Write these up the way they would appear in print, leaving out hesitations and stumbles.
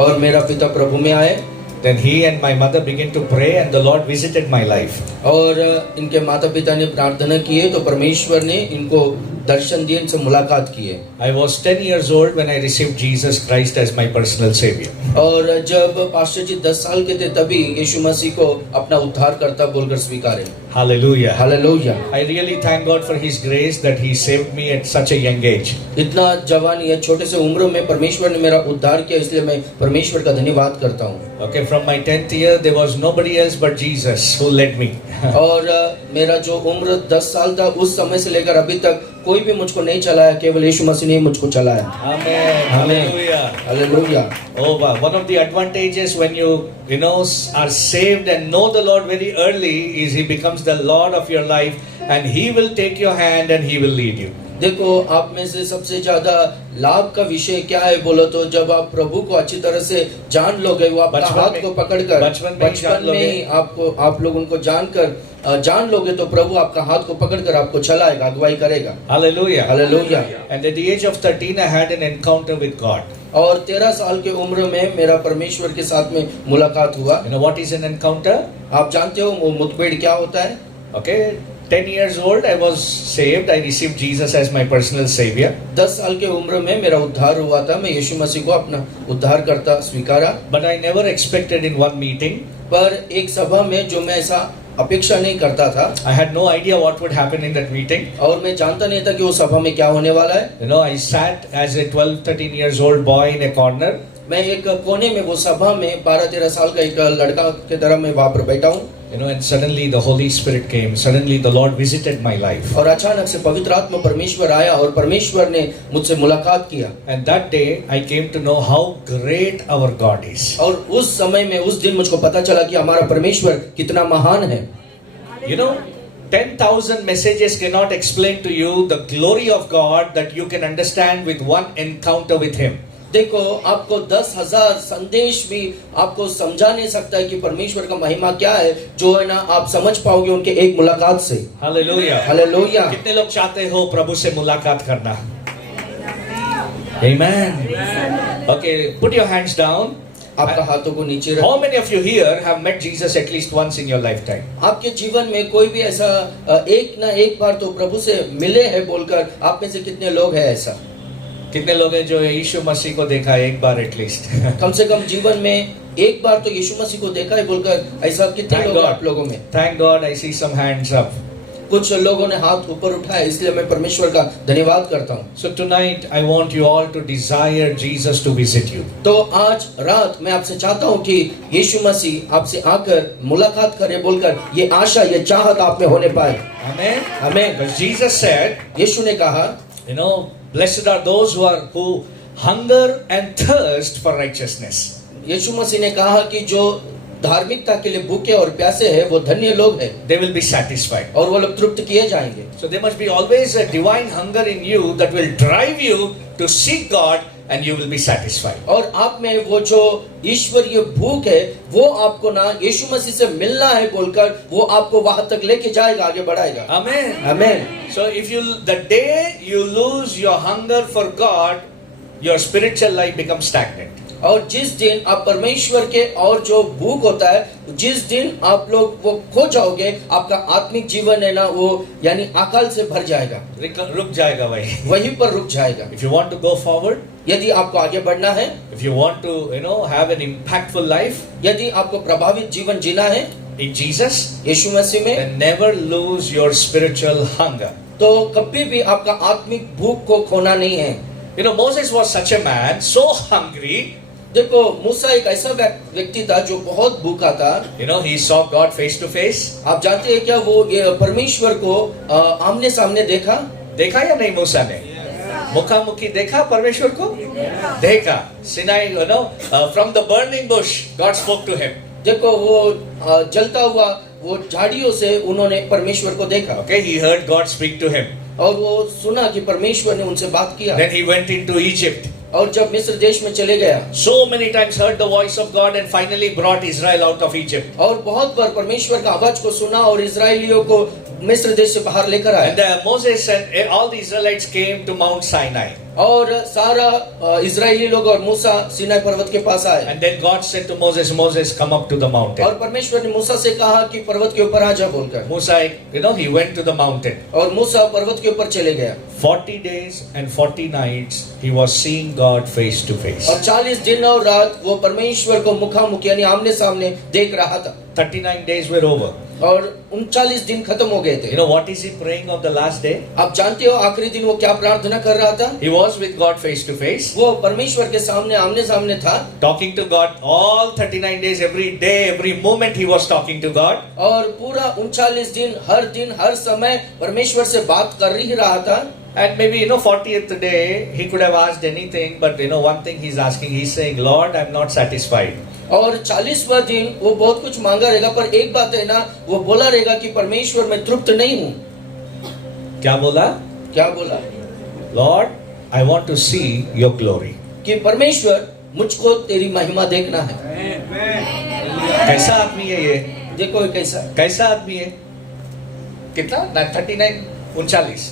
और मेरा पिता प्रभु में आए, then he and my mother began to pray and the Lord visited my life. और इनके माता पिता ने प्रार्थना किए तो परमेश्वर ने इनको दर्शन दिए, इनसे मुलाकात किए। I was 10 years old when I received Jesus Christ as my personal savior. और जब पास्टर जी 10 साल के थे तभी यीशु मसीह को अपना उद्धारकर्ता बोलकर स्वीकारे। Hallelujah. Hallelujah. I really thank God for his grace that he saved me at such a young age. इतना जवान या छोटे से उम्र में परमेश्वर ने मेरा उद्धार किया, इसलिए मैं परमेश्वर का धन्यवाद करता हूँ। Okay, from my 10th year there was nobody else but Jesus who led me. और मेरा जो उम्र 10 साल था उस समय से लेकर अभी तक कोई भी मुझको नहीं चलाया, केवल यीशु मसीह ने ही मुझको चलाया। Amen. Hallelujah. Hallelujah. Oh wow. One of the advantages when you are saved and know the Lord very early is he becomes the Lord of your life and he will take your hand and he will lead you. देखो, आप में से सबसे ज्यादा लाभ का विषय क्या है बोलो तो जब आप प्रभु को अच्छी तरह से जान लोगे, वो आपका हाथ को पकड़कर बचपन में ही आप लोग उनको जान लोगे तो प्रभु आपका हाथ को पकड़कर आपको चलाएगा, अगुवाई करेगा। Hallelujah. Hallelujah. And at the age of 13 I had an encounter with God. और 13 साल के उम्र में मेरा परमेश्वर के साथ में मुलाकात हुआ। You know what is an encounter? आप जानते हो वो मुठभेड़ क्या होता है? Okay, 10 years old I was saved. I received Jesus as my personal savior. 10 साल के उम्र में मेरा उद्धार हुआ था, मैं यीशु मसीह को अपना उद्धारकर्ता स्वीकारा। But I never expected in one meeting. पर एक सभा में जो मैं ऐसा अपेक्षा नहीं करता था। I had no idea what would happen in that meeting. और मैं जानता नहीं था कि वो सभा में क्या होने वाला है। You know, I sat as a 12-13 years old boy in a corner. मैं एक कोने में वो सभा में 12-13 साल का एक लड़का के तरह मैं वहाँ पर बैठा हूँ। You know, and suddenly the Holy Spirit came. Suddenly the Lord visited my life. और अचानक से पवित्र आत्मा परमेश्वर आया और परमेश्वर ने मुझसे मुलाकात किया। And that day I came to know how great our God is. और उस समय में उस दिन मुझको पता चला कि हमारा परमेश्वर कितना महान है। You know, 10,000 messages cannot explain to you the glory of God that you can understand with one encounter with Him. देखो, आपको 10,000 संदेश भी आपको समझा नहीं सकता है कि परमेश्वर का महिमा क्या है, जो है ना आप समझ पाओगे उनके एक मुलाकात से। Hallelujah. हालेलुया। कितने लोग चाहते हो प्रभु से मुलाकात करना? Amen. Okay, put your hands down. आपका हाथों को नीचे रखो। How many of you here have met Jesus at least once in your lifetime? आपके जीवन में कोई भी ऐसा एक ना एक बार तो प्रभु से मिले हैं बोलकर आप में से कितने लोग हैं ऐसा? कितने लोग हैं जो यीशु मसीह को देखा है एक बार एटलीस्ट? कम से कम जीवन में एक बार तो यीशु मसीह को देखा है बोलकर ऐसा कितने लोग आप लोगों में? Thank God I see some hands up. कुछ लोगों ने हाथ ऊपर उठाया, इसलिए मैं परमेश्वर का धन्यवाद करता हूँ। So tonight I want you all to desire Jesus to visit you. तो आज रात मैं आपसे चाहता हूँ कि यीशु मसीह आपसे आकर मुलाकात करे बोलकर ये आशा, ये चाहत आप में होने पाए। Amen. Amen. Because Jesus said, यीशु ने कहा, you know, blessed are those who hunger and thirst for righteousness. यीशु मसीह ने कहा कि जो धार्मिकता के लिए भूखे और प्यासे हैं वो धन्य लोग हैं। They will be satisfied. और वो लोग तृप्त किए जाएंगे। So there must be always a divine hunger in you that will drive you to seek God and you will be satisfied. और आप में वो जो ईश्वरीय भूख है वो आपको ना यीशु मसीह से मिलना है बोलकर वो आपको वहां तक लेके जाएगा, आगे बढ़ाएगा। Amen. Amen. So if the day you lose your hunger for God, your spiritual life becomes stagnant. और जिस दिन आप परमेश्वर के और जो भूख होता है, जिस दिन आप लोग वो खो जाओगे, आपका आत्मिक जीवन है ना वो यानी अकाल से भर जाएगा, रुक जाएगा वहीं पर रुक जाएगा। If you want to go forward, यदि आपको आगे बढ़ना है, if you want to have an impactful life, यदि आपको प्रभावित जीवन जीना है in Jesus, यीशु मसीह में, then never lose your spiritual hunger. तो कभी भी आपका आत्मिक भूख को खोना नहीं है। You know, Moses was such a man, so hungry. देखो, मूसा एक ऐसा व्यक्ति था जो बहुत भूखा था। You know, he saw God face to face. आप जानते हैं क्या वो परमेश्वर को आमने सामने देखा या नहीं मूसा ने? मुखामुखी देखा परमेश्वर को? देखा। Sinai, from the burning bush, God spoke to him. देखो, वो जलता हुआ वो झाड़ियों से उन्होंने परमेश्वर को देखा। Okay, he heard God speak to him. और वो सुना कि परमेश्वर ने उनसे बात किया। Then he went into Egypt. और जब मिस्र देश में चले गया, so many times heard the voice of God and finally brought Israel out of Egypt. और बहुत बार परमेश्वर का आवाज को सुना और इस्राएलियों को मिस्र देश से बाहर लेकर आया। And Moses and all the Israelites came to Mount Sinai. और सारा इजरायली लोग और मूसा सीनाई पर्वत के पास आए। And then God said to Moses, Moses, come up to the mountain. और परमेश्वर ने मूसा से कहा कि पर्वत के ऊपर आ जा बोलकर। Musa, he went to the mountain. और मूसा पर्वत के ऊपर चले गया। 40 days and 40 nights he was seeing God face to face. और 40 दिन और रात वो परमेश्वर को मुखामुखी यानी आमने सामने देख रहा था। 39 days were over. और 39 दिन खत्म हो गए थे। You know what is he praying on the last day? आप जानते हो आखिरी दिन वो क्या प्रार्थना कर रहा था? He was with God face to face. वो परमेश्वर के सामने आमने सामने था। Talking to God all 39 days, every day, every moment he was talking to God. और पूरा 39 दिन हर समय परमेश्वर से बात कर ही रहा था। And maybe 40th day he could have asked anything, but one thing he's asking, he's saying, Lord, I'm not satisfied. और 40वां दिन वो बहुत कुछ मांगा रहेगा, पर एक बात है ना, वो बोला रहेगा कि परमेश्वर मैं तृप्त नहीं हूँ। क्या बोला? Lord, I want to see your glory. कि परमेश्वर मुझको तेरी महिमा देखना है। कैसा आदमी है ये? देखो ये कैसा आदमी है? कितना? 39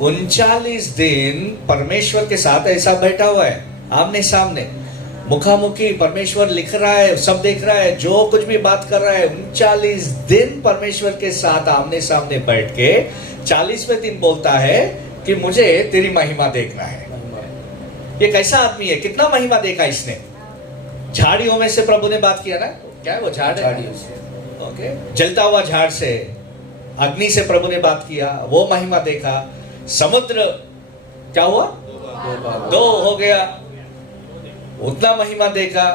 39 दिन परमेश्वर के साथ ऐसा बैठा हुआ है, आमने सामने मुखामुखी। परमेश्वर लिख रहा है, सब देख रहा है, जो कुछ भी बात कर रहा है। 39 दिन परमेश्वर के साथ आमने सामने बैठ के 40वें दिन बोलता है कि मुझे तेरी महिमा देखना है। ये कैसा आदमी है? कितना महिमा देखा इसने? झाड़ियों में से प्रभु ने बात किया ना, क्या है वो झाड़ है? ओके, जलता हुआ झाड़ से, अग्नि से प्रभु ने बात किया, वो महिमा देखा। समुद्र क्या हुआ? 2 हो गया, उतना महिमा देखा।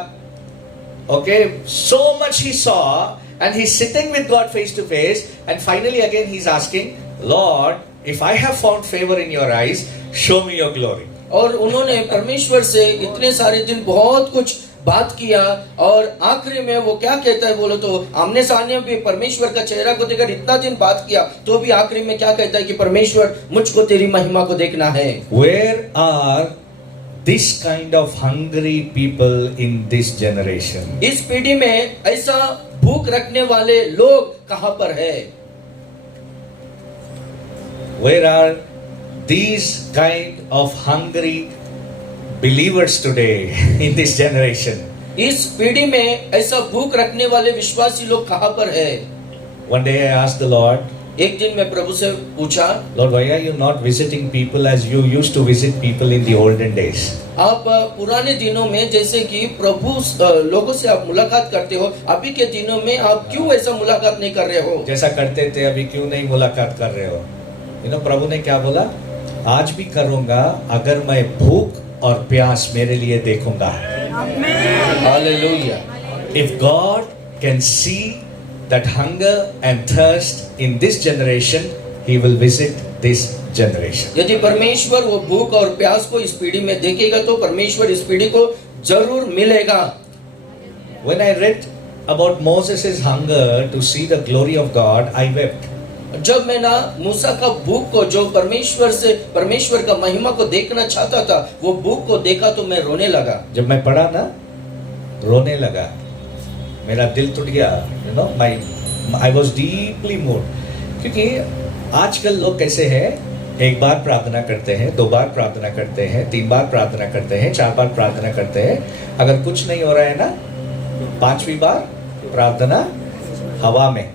Okay, so much he saw and he's sitting with God face to face, and finally again he's asking, Lord, if I have found favor in your eyes, show me your glory. और उन्होंने परमेश्वर से इतने सारे दिन बहुत कुछ बात किया, और आखिरी में वो क्या कहता है बोलो तो, आमने सामने भी परमेश्वर का चेहरा को देखकर इतना दिन बात किया, तो भी आखिरी में क्या कहता है कि परमेश्वर मुझको तेरी महिमा को देखना है। Where are this kind of hungry people in this generation? इस पीढ़ी में ऐसा भूख रखने वाले लोग कहां पर है? Where are these kind of hungry believers today in this generation? इस पीढ़ी में ऐसा भूख रखने वाले विश्वासी लोग कहां पर है? One day I asked the Lord, एक दिन मैं प्रभु से पूछा, Lord, why are you not visiting people as you used to visit people in the olden days? आप पुराने दिनों में जैसे कि प्रभु लोगों से आप मुलाकात करते हो, अभी के दिनों में आप क्यों ऐसा मुलाकात नहीं कर रहे हो? जैसा करते थे अभी क्यों नहीं मुलाकात कर रहे हो? प्रभु ने क्या बोला? आज भी करूंगा अगर मैं भूख और प्यास मेरे लिए देखूंगा। Hallelujah. If God can see that hunger and thirst in this generation, he will visit this generation. यदि परमेश्वर वो भूख और प्यास को इस पीढ़ी में देखेगा, तो परमेश्वर इस पीढ़ी को जरूर मिलेगा। When I read about Moses' hunger to see the glory of God, I wept. जब मैं ना मूसा का भूख को, जो परमेश्वर का महिमा को देखना चाहता था, वो भूख को देखा तो मैं रोने लगा। जब मैं पढ़ा ना, रोने लगा, मेरा दिल टूट गया। I was deeply moved. क्योंकि आजकल लोग कैसे हैं? एक बार प्रार्थना करते हैं, 2 बार प्रार्थना करते हैं, 3 बार प्रार्थना करते हैं, 4 बार प्रार्थना करते हैं। अगर कुछ नहीं हो रहा है ना, 5वीं बार प्रार्थना हवा में।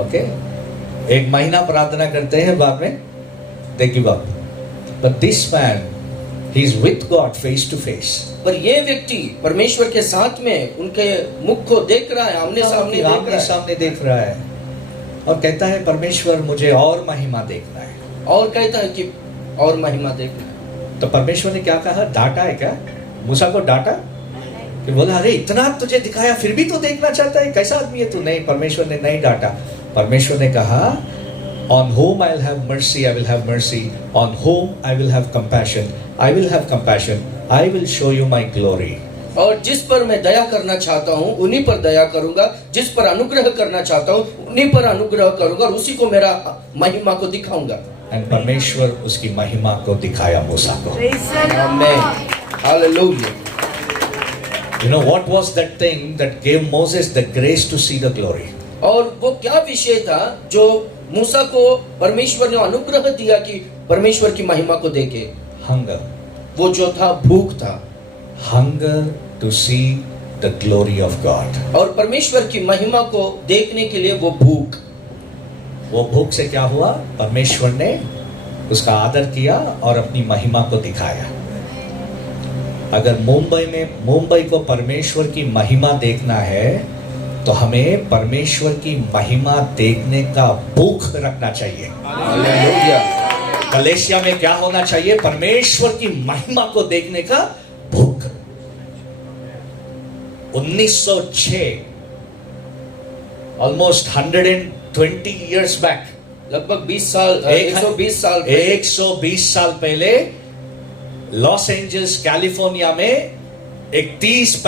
ओके, 1 महीना प्रार्थना करते हैं, बाद में they give up. But this man, he is with God face to face. पर ये व्यक्ति परमेश्वर के साथ में उनके मुख को देख रहा है, आमने सामने देख रहा है, और कहता है परमेश्वर मुझे और महिमा देखना है, और कहता है कि और महिमा देखना है। तो परमेश्वर ने क्या कहा? डांटा है क्या? मूसा को डांटा कि बोला अरे इतना तुझे दिखाया फिर भी तो देखना चाहता है, कैसा आदमी है तू? नहीं, परमेश्वर ने नहीं डांटा। परमेश्वर ने कहा, on whom I'll have mercy, I will have mercy. On whom I will have compassion, I will have compassion. I will show you my glory. और जिस पर मैं दया करना चाहता हूँ उन्हीं पर दया करूंगा, जिस पर अनुग्रह करना चाहता हूँ उन्हीं पर अनुग्रह करूंगा, और उसी को मेरा महिमा को दिखाऊंगा। And परमेश्वर उसकी महिमा को दिखाया मूसा को। आमीन, hallelujah. What was that thing that gave Moses the grace to see the glory? और वो क्या विषय था जो मूसा को परमेश्वर ने अनुग्रह दिया कि परमेश्वर की महिमा को देखे। Hunger. वो जो था भूख था, Hunger to see the glory of God. और परमेश्वर की महिमा को देखने के लिए वो भूख। वो भूख से क्या हुआ? परमेश्वर ने उसका आदर किया और अपनी महिमा को दिखाया। अगर मुंबई को परमेश्वर की महिमा देखना है तो हमें परमेश्वर की महिमा देखने का भूख रखना चाहिए। हालेलुया। कलेसिया में क्या होना चाहिए? परमेश्वर की महिमा को देखने का भूख। 1906 ऑलमोस्ट 120 years बैक, लगभग 120 साल पहले लॉस एंजल्स कैलिफोर्निया में एक 35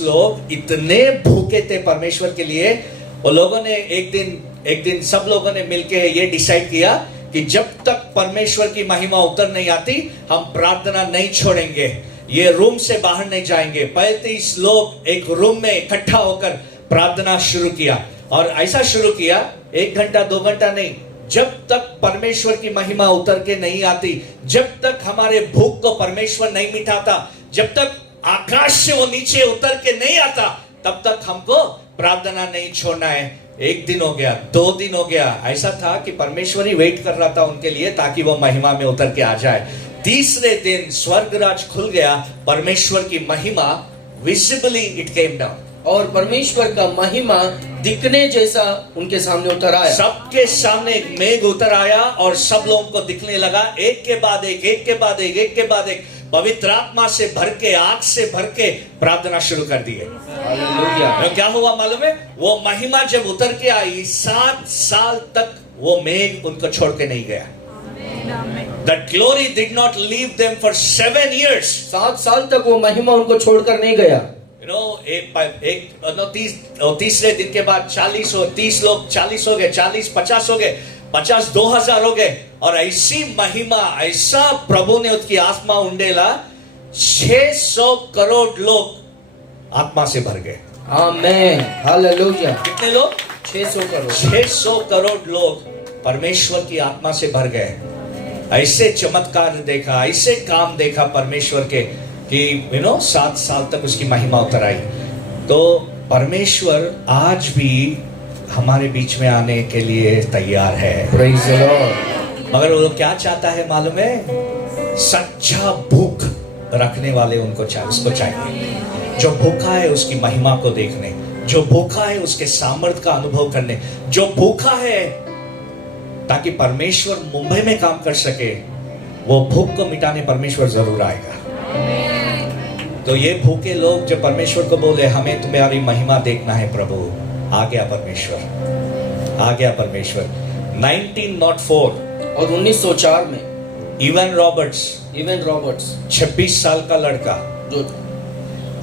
लोग इतने भूखे थे परमेश्वर के लिए। वो लोगों ने एक दिन सब लोगों ने मिलकर ये डिसाइड किया कि जब तक परमेश्वर की महिमा उतर नहीं आती हम प्रार्थना नहीं छोड़ेंगे, ये रूम से बाहर नहीं जाएंगे। 35 लोग एक रूम में इकट्ठा होकर प्रार्थना शुरू किया, और ऐसा शुरू किया 1 घंटा 2 घंटा नहीं, जब तक परमेश्वर की महिमा उतर के नहीं आती, जब तक हमारे भूख को परमेश्वर नहीं मिटाता, जब तक आकाश से वो नीचे उतर के नहीं आता, तब तक हमको प्रार्थना नहीं छोड़ना है। 1 दिन हो गया, 2 दिन हो गया, ऐसा था कि परमेश्वर ही वेट कर रहा था उनके लिए ताकि वो महिमा में उतर के आ जाए। तीसरे दिन स्वर्गराज खुल गया, परमेश्वर की महिमा विजिबली इट केम डाउन, और परमेश्वर का महिमा दिखने जैसा उनके सामने उतर आया। सबके सामने एक मेघ उतर आया और सब लोगों को दिखने लगा, एक के बाद एक, एक के बाद एक, एक के बाद एक, पवित्र आत्मा से भर के, आग से भर के प्रार्थना शुरू कर दिए। हालेलुया। क्या हुआ मालूम है? वो महिमा जब उतर के आई, 7 साल तक वो मेघ उनको छोड़ के नहीं गया। That glory did not leave them for 7 years. 7 साल तक वो महिमा उनको छोड़कर नहीं गया। तीसरे दिन के बाद 30 लोग 40 हो गए, 40 50 हो गए, 50 2000 हो गए, और ऐसी महिमा, ऐसा प्रभु ने उसकी आत्मा उंडेला, 600 करोड़ लोग आत्मा से भर गए। आमेन। हालेलुया। कितने लोग? 600 करोड़ लोग परमेश्वर की आत्मा से भर गए। ऐसे चमत्कार देखा, ऐसे काम देखा परमेश्वर के कि 7 साल तक उसकी महिमा उतर आई। तो परमेश्वर आज भी हमारे बीच में आने के लिए तैयार है। Praise the Lord। मगर वो क्या चाहता है मालूम है? सच्चा भूख रखने वाले उसको चाहिए, जो भूखा है उसकी महिमा को देखने, जो भूखा है उसके सामर्थ्य का अनुभव करने, जो भूखा है ताकि परमेश्वर मुंबई में काम कर सके, वो भूख को मिटाने परमेश्वर जरूर आएगा। तो ये भूखे लोग जब परमेश्वर को बोले हमें तुम्हारी महिमा देखना है प्रभु, आ गया परमेश्वर, आ गया परमेश्वर। 1904 और 1904 में इवन रॉबर्ट्स 26 साल का लड़का जो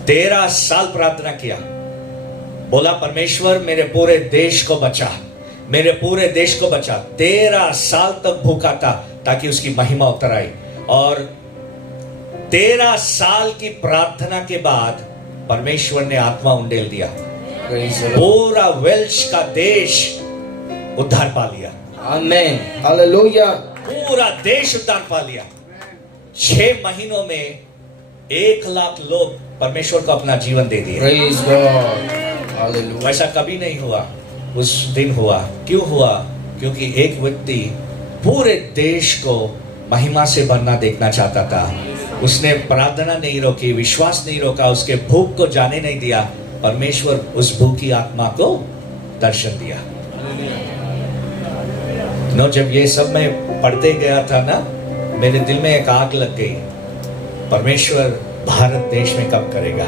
13 साल प्रार्थना किया, बोला परमेश्वर मेरे पूरे देश को बचा, मेरे पूरे देश को बचा। 13 साल तक भूखा था ताकि उसकी महिमा उतर आई, और 13 साल की प्रार्थना के बाद परमेश्वर ने आत्मा उंडेल दिया, पूरा वेल्श का देश उद्धार पा लिया। आमेन। हालेलुया। पूरा देश उद्धार पा लिया। 6 महीनों में 1 लाख लोग परमेश्वर को अपना जीवन दे दिए। Praise God। हालेलुया। वैसा कभी नहीं हुआ, उस दिन हुआ। क्यों हुआ? क्योंकि एक व्यक्ति पूरे देश को महिमा से भरना देखना चाहता था। उसने प्रार्थना नहीं रोकी, विश्वास नहीं रोका, उसके भूख को जाने नहीं दिया। परमेश्वर उस भूखी आत्मा को दर्शन दिया। जब ये सब मैं पढ़ते गया था ना, मेरे दिल में एक आग लग गई, परमेश्वर भारत देश में कब करेगा?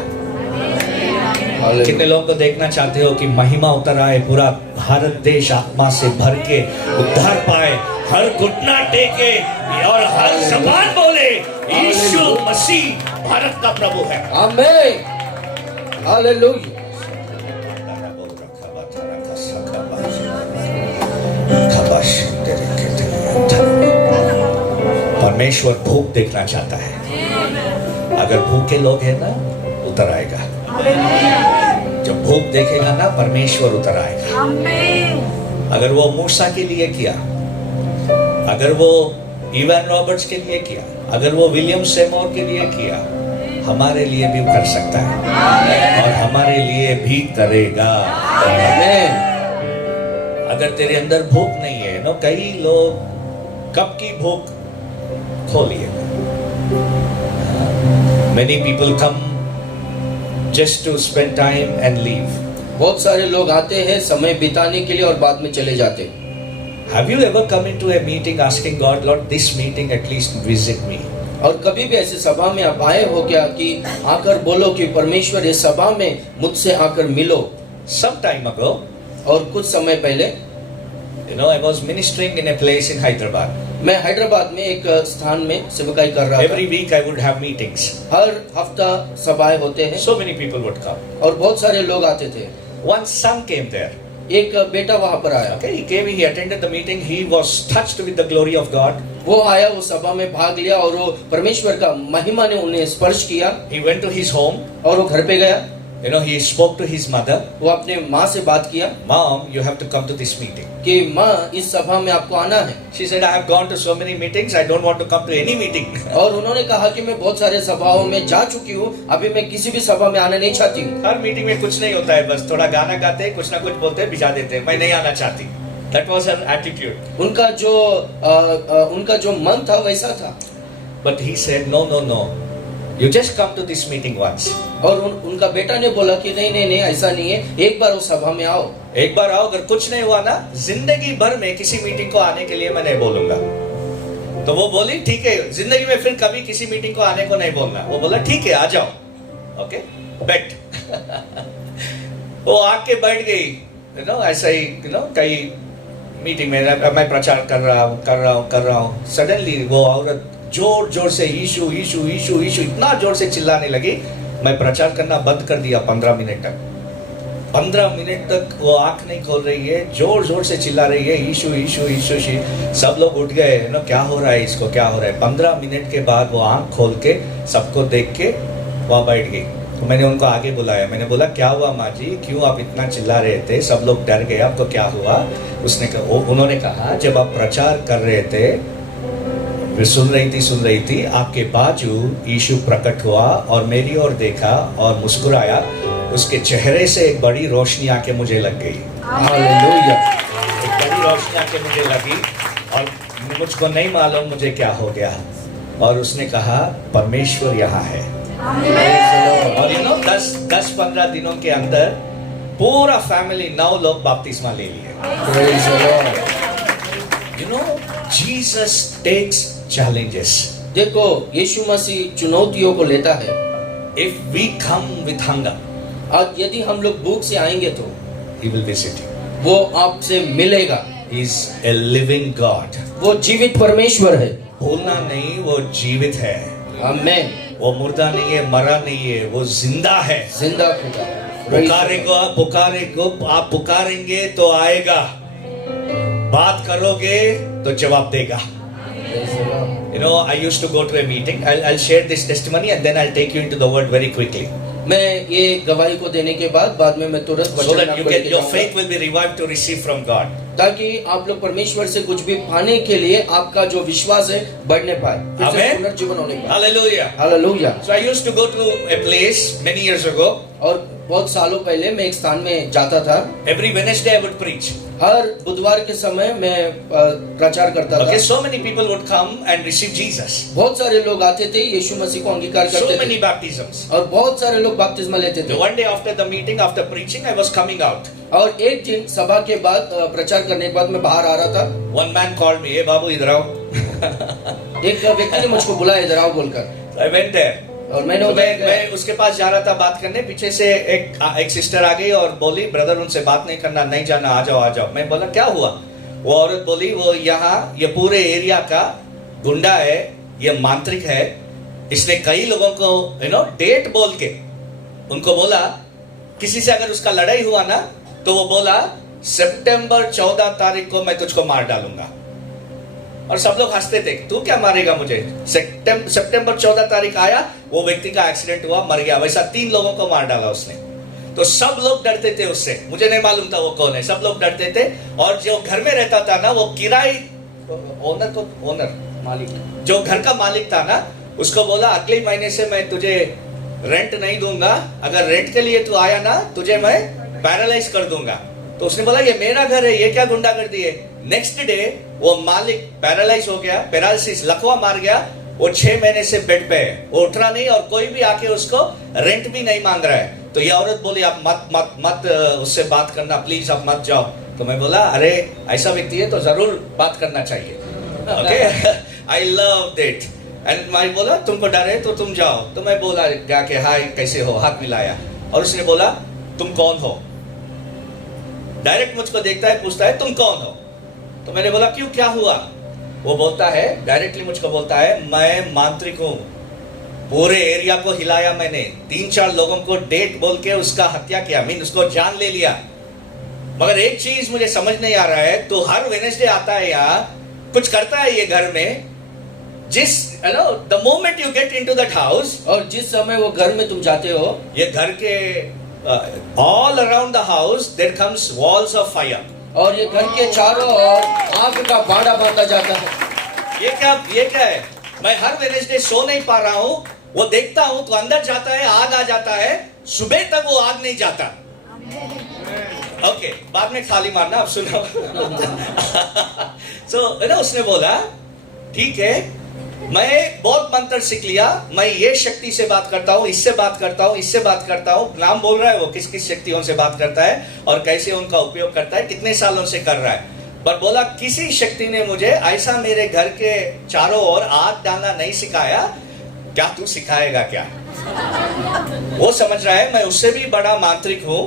कितने लोगों को देखना चाहते हो कि महिमा उतर आए, पूरा भारत देश आत्मा से भर के उद्धार पाए, हर घुटना टेके और हर जबान बोले यीशु मसीह भारत का प्रभु है। आमेन। हालेलुया। परमेश्वर भूख देखना चाहता है। अगर भूखे लोग हैं ना, उतर आएगा। जब भूख देखेगा ना, परमेश्वर उतर आएगा। अगर वो मूसा के लिए किया, अगर वो इवान रॉबर्ट्स के लिए किया, अगर वो विलियम सेमोर के लिए किया, हमारे लिए भी कर सकता है और हमारे लिए भी करेगा। अगर तेरे अंदर भूख नहीं है नो, कई लोग कब की भूख खो लिए। Many people come just to spend time and leave. बहुत सारे लोग आते हैं समय बिताने के लिए और बाद में चले जाते हैं। Have you ever come into a meeting asking God, Lord, this meeting at least visit me? और कभी भी ऐसी सभा में आप आए हो क्या कि आकर बोलो कि परमेश्वर इस सभा में मुझसे आकर मिलो? Some time ago, और कुछ समय पहले I was ministering in a place in Hyderabad. मैं हैदराबाद में एक स्थान में सेवकाई कर रहा Every था। week I would have meetings. हर हफ्ता सभाएं होते हैं So many people would come. और बहुत सारे लोग आते थे। One son came there. एक बेटा वहां पर आया। Okay, he came, he attended the meeting, he was touched with the glory of God. वो आया, वो सभा में भाग लिया और वो परमेश्वर का महिमा ने उन्हें स्पर्श किया He went to his home. और वो घर पे गया। He spoke to his mother. वो अपने माँ से बात किया Mom, you have to come to this meeting. कि माँ इस सभा में आपको आना है। She said, I have gone to so many meetings, I don't want to come to any meeting. और उन्होंने कहा कि मैं बहुत सारे सभाओं में जा चुकी हूँ, अभी मैं किसी भी सभा में आना नहीं चाहती हूँ। हर मीटिंग में कुछ नहीं होता है, बस थोड़ा गाना गाते हैं, कुछ ना कुछ बोलते हैं, भिजा देते हैं, मैं नहीं आना चाहती। That was her attitude. उनका जो मन था वैसा था। But he said, no. You just come to this meeting once. और उनका बेटा ने बोला कि नहीं ऐसा नहीं है, एक बार उस सभा में आओ। एक बार आओ, अगर कुछ नहीं हुआ ना, जिंदगी भर में किसी मीटिंग को आने के लिए मैं नहीं बोलूंगा। तो वो बोली ठीक है, जिंदगी में फिर कभी किसी मीटिंग को आने को नहीं बोलना। वो बोला ठीक है, आ जाओ। ओके, बैठ। वो आके बैठ गई। ऐसा ही कई मीटिंग में मैं प्रचार कर रहा हूँ। सडनली वो औरत जोर से यीशु इतना जोर से चिल्लाने लगी, मैं प्रचार करना बंद कर दिया। 15 मिनट तक 15 मिनट तक वो आंख नहीं खोल रही है, जोर से चिल्ला रही है यीशु। सब लोग उठ गए, क्या हो रहा है इसको, क्या हो रहा है। 15 मिनट के बाद वो आंख खोल के सबको देख के वहाँ बैठ गई। तो मैंने उनको आगे बुलाया, मैंने बोला क्या हुआ माँ जी, क्यों आप इतना चिल्ला रहे थे, सब लोग डर गए, आपको क्या हुआ। उन्होंने कहा जब आप प्रचार कर रहे थे, सुन रही थी, आपके बाजू यीशु प्रकट हुआ और मेरी ओर देखा और मुस्कुराया, उसके चेहरे से एक बड़ी रोशनी आके मुझे लग गई। हालेलुया। एक बड़ी रोशनी आके मुझे लगी और मुझको नहीं मालूम मुझे क्या हो गया। और उसने कहा परमेश्वर यहाँ है। और 10-15 दिनों के अंदर पूरा फैमिली 9 लोग बपतिस्मा ले लिए। Jesus takes challenges. देखो, यीशु मसीह चुनौतियों को लेता है। If we come with hunger, और यदि हम लोग भूख से आएंगे तो He will visit you. वो आपसे मिलेगा। He is a living God. वो जीवित परमेश्वर है। भूलना नहीं, वो जीवित है। आमीन। वो मुर्दा नहीं है, मरा नहीं है, वो जिंदा है। जिंदा खुदा। पुकारेगा, आप पुकारेंगे तो आएगा, बात करोगे तो जवाब देगा। I used to go to a meeting. I'll share this testimony and then I'll take you into the word very quickly. मैं ये गवाही को देने के बाद में मैं तुरंत So that your faith will be revived to receive from God. ताकि आप लोग परमेश्वर से कुछ भी पाने के लिए आपका जो विश्वास है बढ़ने पाए, पुनर्जीवन होने पाए। Hallelujah. Hallelujah. So I used to go to a place many years ago. और बहुत सालों पहले मैं एक स्थान में जाता था। Every Wednesday I would preach. हर बुधवार के समय मैं प्रचार करता था। Okay, so many people would come and receive Jesus. बहुत सारे लोग आते थे, यीशु मसीह को अंगीकार करते थे। So many baptisms. और बहुत सारे लोग बपतिस्मा लेते थे। One day after the meeting, after preaching, I was coming out. और एक दिन सभा के बाद प्रचार करने के बाद मैं बाहर आ रहा था। One man called me, "Hey बाबू इधर आओ." एक व्यक्ति ने मुझको बुलाया, इधर आओ बोलकर। I went there. और मैं उसके पास जा रहा था बात करने, पीछे से एक सिस्टर आ गई और बोली ब्रदर उनसे बात नहीं करना, नहीं जाना, आ जाओ। मैं बोला क्या हुआ। वो औरत बोली वो यहाँ ये पूरे एरिया का गुंडा है, ये मांत्रिक है, इसने कई लोगों को डेट बोल के उनको बोला किसी से अगर उसका लड़ाई हुआ ना तो वो बोला सितंबर 14 तारीख को मैं तुझको मार डालूंगा। और सब लोग हंसते थे, तू क्या मारेगा मुझे। सितंबर 14 तारीख आया, वो व्यक्ति का एक्सीडेंट हुआ, मर गया। वैसा 3 लोगों को मार डाला उसने। तो सब लोग डरते थे उससे, मुझे नहीं मालूम था वो कौन है, सब लोग डरते थे। और जो घर में रहता था ना, वो किराए ओनर मालिक जो घर का मालिक था ना, उसको बोला अगले महीने से मैं तुझे रेंट नहीं दूंगा, अगर रेंट के लिए तू आया ना तुझे मैं पैरालाइज कर दूंगा। तो उसने बोला ये मेरा घर है, ये क्या गुंडागर्दी है। नेक्स्ट डे वो मालिक पैरालाइज हो गया, पैरालिसिस लकवा मार गया, वो 6 महीने से बेड पे है, वो उठ रहा नहीं और कोई भी आके उसको रेंट भी नहीं मांग रहा है। तो ये औरत बोली आप मत मत मत उससे बात करना प्लीज, आप मत जाओ। तो मैं बोला अरे ऐसा व्यक्ति है तो जरूर बात करना चाहिए। Okay, I love that. And मैं बोला तुमको डर है तो तुम जाओ। तो मैं बोला जाके हाय कैसे हो, हाथ मिलाया, और उसने बोला तुम कौन हो। डायरेक्ट मुझको देखता है, पूछता है तुम कौन हो। तो मैंने बोला क्यों, क्या हुआ। वो बोलता है, डायरेक्टली मुझको बोलता है मैं मांत्रिक हूं, पूरे एरिया को हिलाया मैंने, 3-4 लोगों को डेट बोल के उसका हत्या किया, मीन उसको जान ले लिया। मगर एक चीज मुझे समझ नहीं आ रहा है, तो हर वेडनेसडे आता है यहाँ, कुछ करता है ये घर में, जिस the moment you get into that house, और जिस समय वो घर में तुम जाते हो, ये घर के all around the house there comes walls of fire, और ये घर के चारों ओर आग का बाड़ा बांधा जाता है। ये क्या है। मैं हर वेडनेसडे सो नहीं पा रहा हूं, वो देखता हूं तो अंदर जाता है, आग आ जाता है, सुबह तक वो आग नहीं जाता। ओके, बाद में खाली मारना, अब सुनो। सो उसने बोला ठीक है, मैं बहुत मंत्र सीख लिया, मैं ये शक्ति से बात करता हूँ, इससे बात करता हूँ, इससे बात करता हूँ। नाम बोल रहा है वो किस किस शक्तियों से बात करता है और कैसे उनका उपयोग करता है, कितने सालों से कर रहा है। पर बोला किसी शक्ति ने मुझे ऐसा मेरे घर के चारों ओर आग डालना नहीं सिखाया, क्या तू सिखाएगा क्या। वो समझ रहा है मैं उससे भी बड़ा मांत्रिक हूं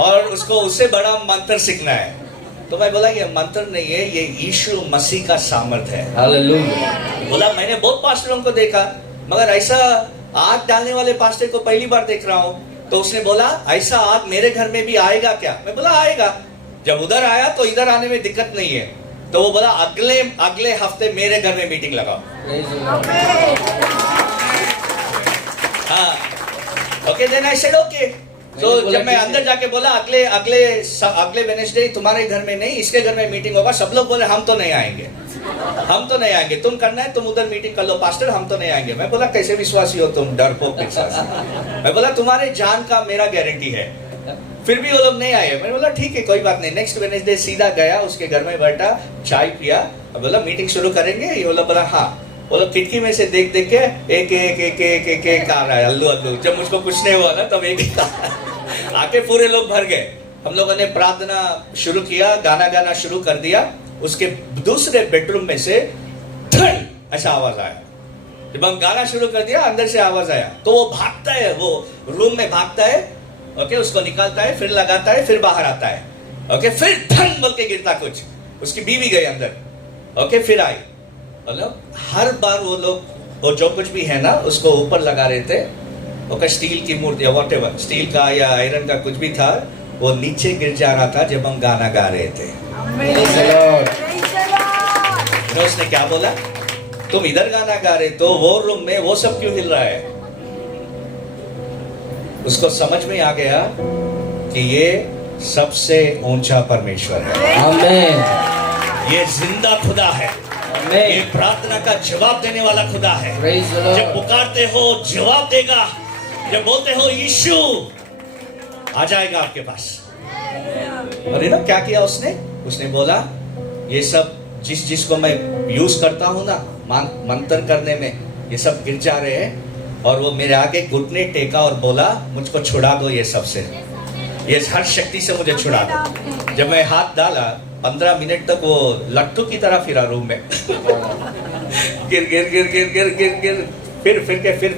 और उसको उससे बड़ा मंत्र सीखना है। तो मैं बोला ये मंत्र नहीं है, ये यीशु मसीह का सामर्थ्य है। हालेलुया। बोला मैंने बहुत पास्टरों को देखा, मगर ऐसा आग डालने वाले पास्टर को पहली बार देख रहा हूं। तो उसने बोला ऐसा आग मेरे घर में भी आएगा क्या। मैं बोला आएगा। जब उधर आया तो इधर आने में दिक्कत नहीं है। तो वो बोला अगले हफ्ते मेरे घर में मीटिंग लगाओ। हाँ, okay, then I said okay. तो जब मैं अंदर जाके बोला अगले वेडनेसडे तुम्हारे घर में नहीं, इसके घर में मीटिंग होगा। सब लोग बोले हम तो नहीं आएंगे, हम तो नहीं आएंगे, तुम करना है तुम उधर मीटिंग कर लो पास्टर, हम तो नहीं आएंगे। मैं बोला कैसे विश्वासी हो तुम, डरपोक विश्वासी। मैं बोला तुम्हारे जान का मेरा गारंटी है। फिर भी वो लोग नहीं आए। मैंने बोला ठीक है कोई बात नहीं। नेक्स्ट वेडनेसडे सीधा गया, उसके घर में बैठा, चाय पिया, बोला मीटिंग शुरू करेंगे। ये बोला हाँ। वो लोग खिड़की में से देख देख के एक आ रहा है, अल्लू। जब मुझको कुछ नहीं हुआ ना तब एक आके पूरे लोग भर गए। हम लोगों ने प्रार्थना शुरू किया, गाना शुरू कर दिया। उसके दूसरे बेडरूम में से धन ऐसा आवाज आया। जब हम गाना शुरू कर दिया अंदर से आवाज आया, तो वो भागता है, वो रूम में भागता है, ओके, उसको निकालता है, फिर लगाता है, फिर बाहर आता है, ओके, फिर धन बोल के गिरता कुछ। उसकी बीवी गई अंदर, ओके, फिर आई। मतलब हर बार वो लोग वो जो कुछ भी है ना उसको ऊपर लगा रहे थे, ओके, स्टील की मूर्ति या वॉटेवर, स्टील का या आयरन का कुछ भी था, वो नीचे गिर जा रहा था जब हम गाना गा रहे थे। उसने क्या बोला, तुम इधर गाना गा रहे तो वो रूम में वो सब क्यों हिल रहा है। उसको समझ में आ गया कि ये सबसे ऊंचा परमेश्वर है। आमीन। ये जिंदा खुदा है। ये प्रार्थना का जवाब देने वाला खुदा है। जब पुकारते हो जवाब देगा, जब बोलते हो यीशु, आ जाएगा आपके पास। और ना क्या किया उसने बोला ये सब जिसको मैं यूज करता हूं ना मंत्र करने में, ये सब गिर जा रहे हैं। और वो मेरे आगे घुटने टेका और बोला मुझको छुड़ा दो ये सबसे, ये हर शक्ति से मुझे छुड़ा दो। जब मैं हाथ डाला 15 मिनट तक वो लट्टू की तरह फिरा रूम में। गिर गिर गिर गिर गिर गिर गिर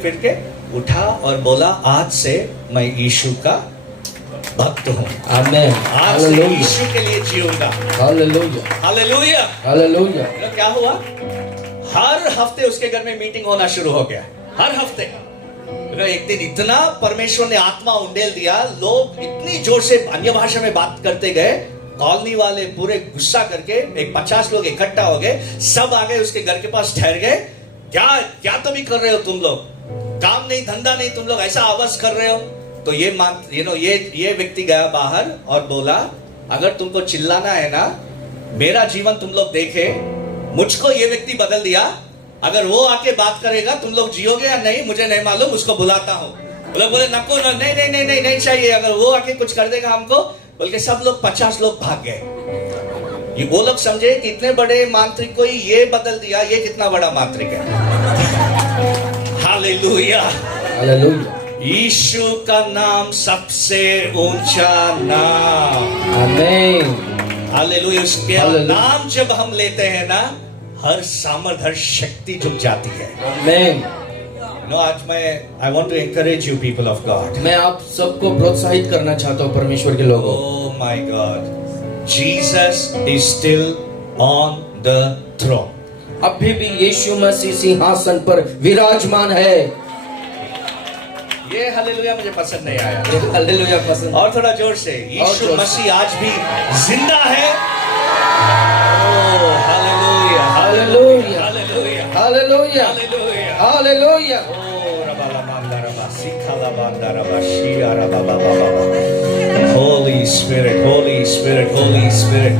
फिर के उठा और बोला आज से मैं यीशु का भक्त हूँ। आमीन। आज से यीशु के लिए जीऊंगा। Hallelujah, hallelujah, hallelujah. क्या हुआ, हर हफ्ते उसके घर में मीटिंग होना शुरू हो गया। हर हफ्ते एक दिन इतना परमेश्वर ने आत्मा उंडेल दिया, लोग इतनी जोर से अन्य भाषा में बात करते गए, कॉलोनी वाले पूरे गुस्सा करके एक 50 लोग इकट्ठा हो गए, सब आ गए उसके घर के पास ठहर गए। क्या तो भी कर रहे हो तुम लोग, काम नहीं धंधा नहीं, तुम लोग ऐसा आवाज कर रहे हो। तो ये व्यक्ति गया बाहर और बोला, अगर तुमको चिल्लाना है ना, मेरा जीवन तुम लोग देखे, मुझको ये व्यक्ति बदल दिया, अगर वो आके बात करेगा तुम लोग जियोगे या नहीं मुझे नहीं मालूम, उसको बुलाता हूं। वो लोग बोले नको, नहीं चाहिए, अगर वो आके कुछ कर देगा हमको, बोल के सब लोग 50 लोग भाग गए। ये वो लोग समझे कि इतने बड़े मांत्रिक को ये बदल दिया, ये कितना बड़ा मांत्रिक है। Hallelujah, hallelujah. यीशु का नाम सबसे ऊंचा नाम। आमीन। हालेलुया। उसके हालेलुया। नाम जब हम लेते हैं ना, हर सामर्थ, हर शक्ति झुक जाती है। आमीन। आज I want to encourage you people of God. मैं आप सबको प्रोत्साहित करना चाहता हूँ परमेश्वर के लोगों। Oh my God, Jesus is still on the throne. अभी भी यीशु मसीह सिंहासन पर विराजमान है। ये हालेलुया मुझे पसंद नहीं आया। हालेलुया पसंद। और थोड़ा जोर से, यीशु मसीह आज भी जिंदा है। Oh, hallelujah, hallelujah, hallelujah, hallelujah, hallelujah, hallelujah. Holy Spirit, Holy Spirit, Holy Spirit.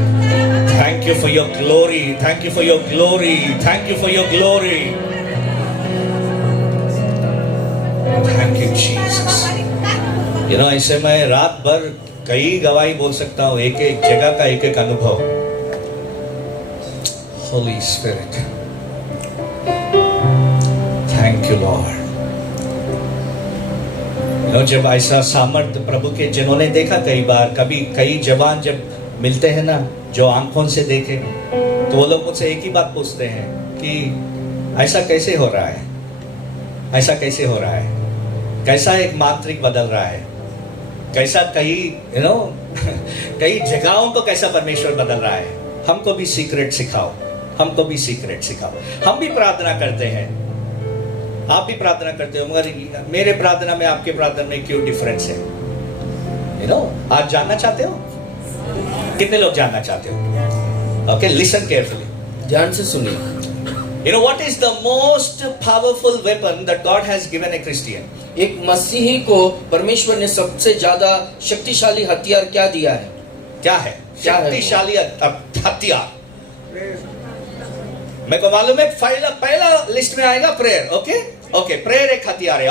Thank you for your glory. Thank you for your glory. Thank you for your glory. Thank you, Jesus. ऐसे मैं रात भर कई गवाही बोल सकता हूँ, एक एक जगह का एक एक अनुभव। Holy Spirit. Thank you, Lord. जब ऐसा सामर्थ प्रभु के जिन्होंने देखा कई बार, कई जवान जब मिलते हैं ना, जो आंखों से देखे, तो वो लोग मुझसे एक ही बात पूछते हैं कि ऐसा कैसे हो रहा है, ऐसा कैसे हो रहा है, कैसा एक मांत्रिक बदल रहा है, कैसा कई कई जगहों को कैसा परमेश्वर बदल रहा है। हमको भी सीक्रेट सिखाओ, हमको भी सीक्रेट सिखाओ। हम भी प्रार्थना करते हैं, आप भी प्रार्थना करते हो, मगर मेरे प्रार्थना में आपके प्रार्थना में क्यों डिफरेंस है? आज जानना चाहते हो? कितने लोग जानना चाहते हो? ओके, लिसन केयरफुली, ध्यान से सुनिए। what is the most powerful weapon that God has given a Christian? एक मसीही को परमेश्वर ने सबसे ज्यादा शक्तिशाली हथियार क्या दिया है? क्या है क्या है? शक्तिशाली हथियार? मेरे को मालूम है पहला लिस्ट में आएगा प्रेयर। ओके, प्रेयर एक हथियार है।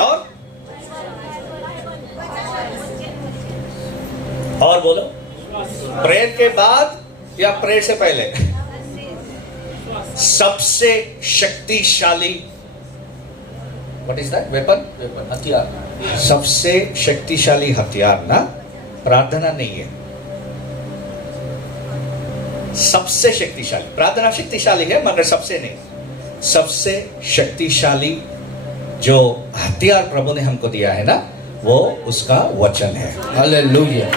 और बोलो, प्रेयर के बाद या प्रेयर से पहले? सबसे शक्तिशाली, व्हाट इज दैट वेपन? हथियार। सबसे शक्तिशाली हथियार ना प्रार्थना नहीं है। सबसे शक्तिशाली, प्रार्थना शक्तिशाली है मगर सबसे नहीं। सबसे शक्तिशाली जो हथियार प्रभु ने हमको दिया है ना, वो उसका वचन है। हालेलुया,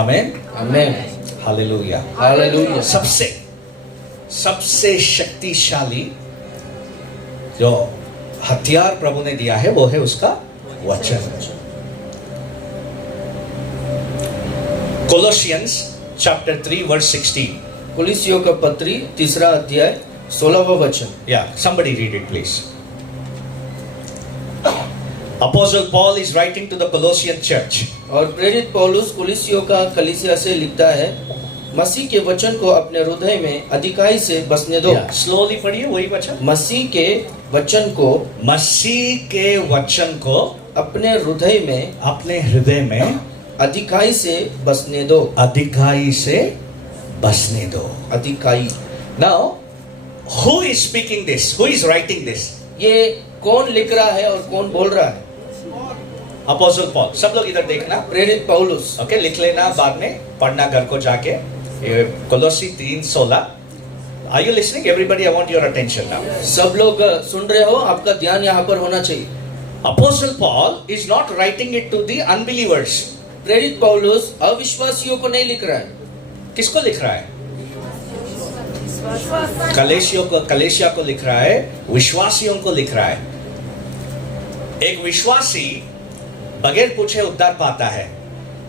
आमीन, आमीन, हालेलुया, हालेलुया। सबसे शक्तिशाली जो हथियार प्रभु ने दिया है वो है उसका वचन। Colossians chapter 3 verse 16. कुलिसियों का पत्री 3 अध्याय 16वां वचन। Yeah, somebody read it please. Apostle Paul is writing to the Colossian church. और प्रेरित पौलुस कुलिसियों का कलीसिया से लिखता है, मसीह के वचन को अपने हृदय में अधिकाई से बसने दो। स्लोली पढ़िए वही वचन। मसीह के वचन को अपने हृदय में अधिकाई से बसने दो। अधिकाई से बसने दो। अधिकाई। Now, who is speaking this? Who is writing this? ये कौन लिख रहा है और कौन बोल रहा है? Apostle Paul. सब लोग इधर देखना। प्रेरित पौलुस। ओके, लिख लेना, बाद में पढ़ना घर को जाके। कोलोसी 3:16। Are you listening? Everybody, I want your attention now. सब लोग सुन रहे हो? आपका ध्यान यहाँ पर होना चाहिए। Apostle Paul is not writing it to the unbelievers. प्रेरित पौलुस अविश्वासियों को नहीं लिख रहा है। किसको लिख रहा है? कलेशिया को लिख रहा है, विश्वासियों को लिख रहा है। एक विश्वासी बगैर पूछे उद्धार पाता है।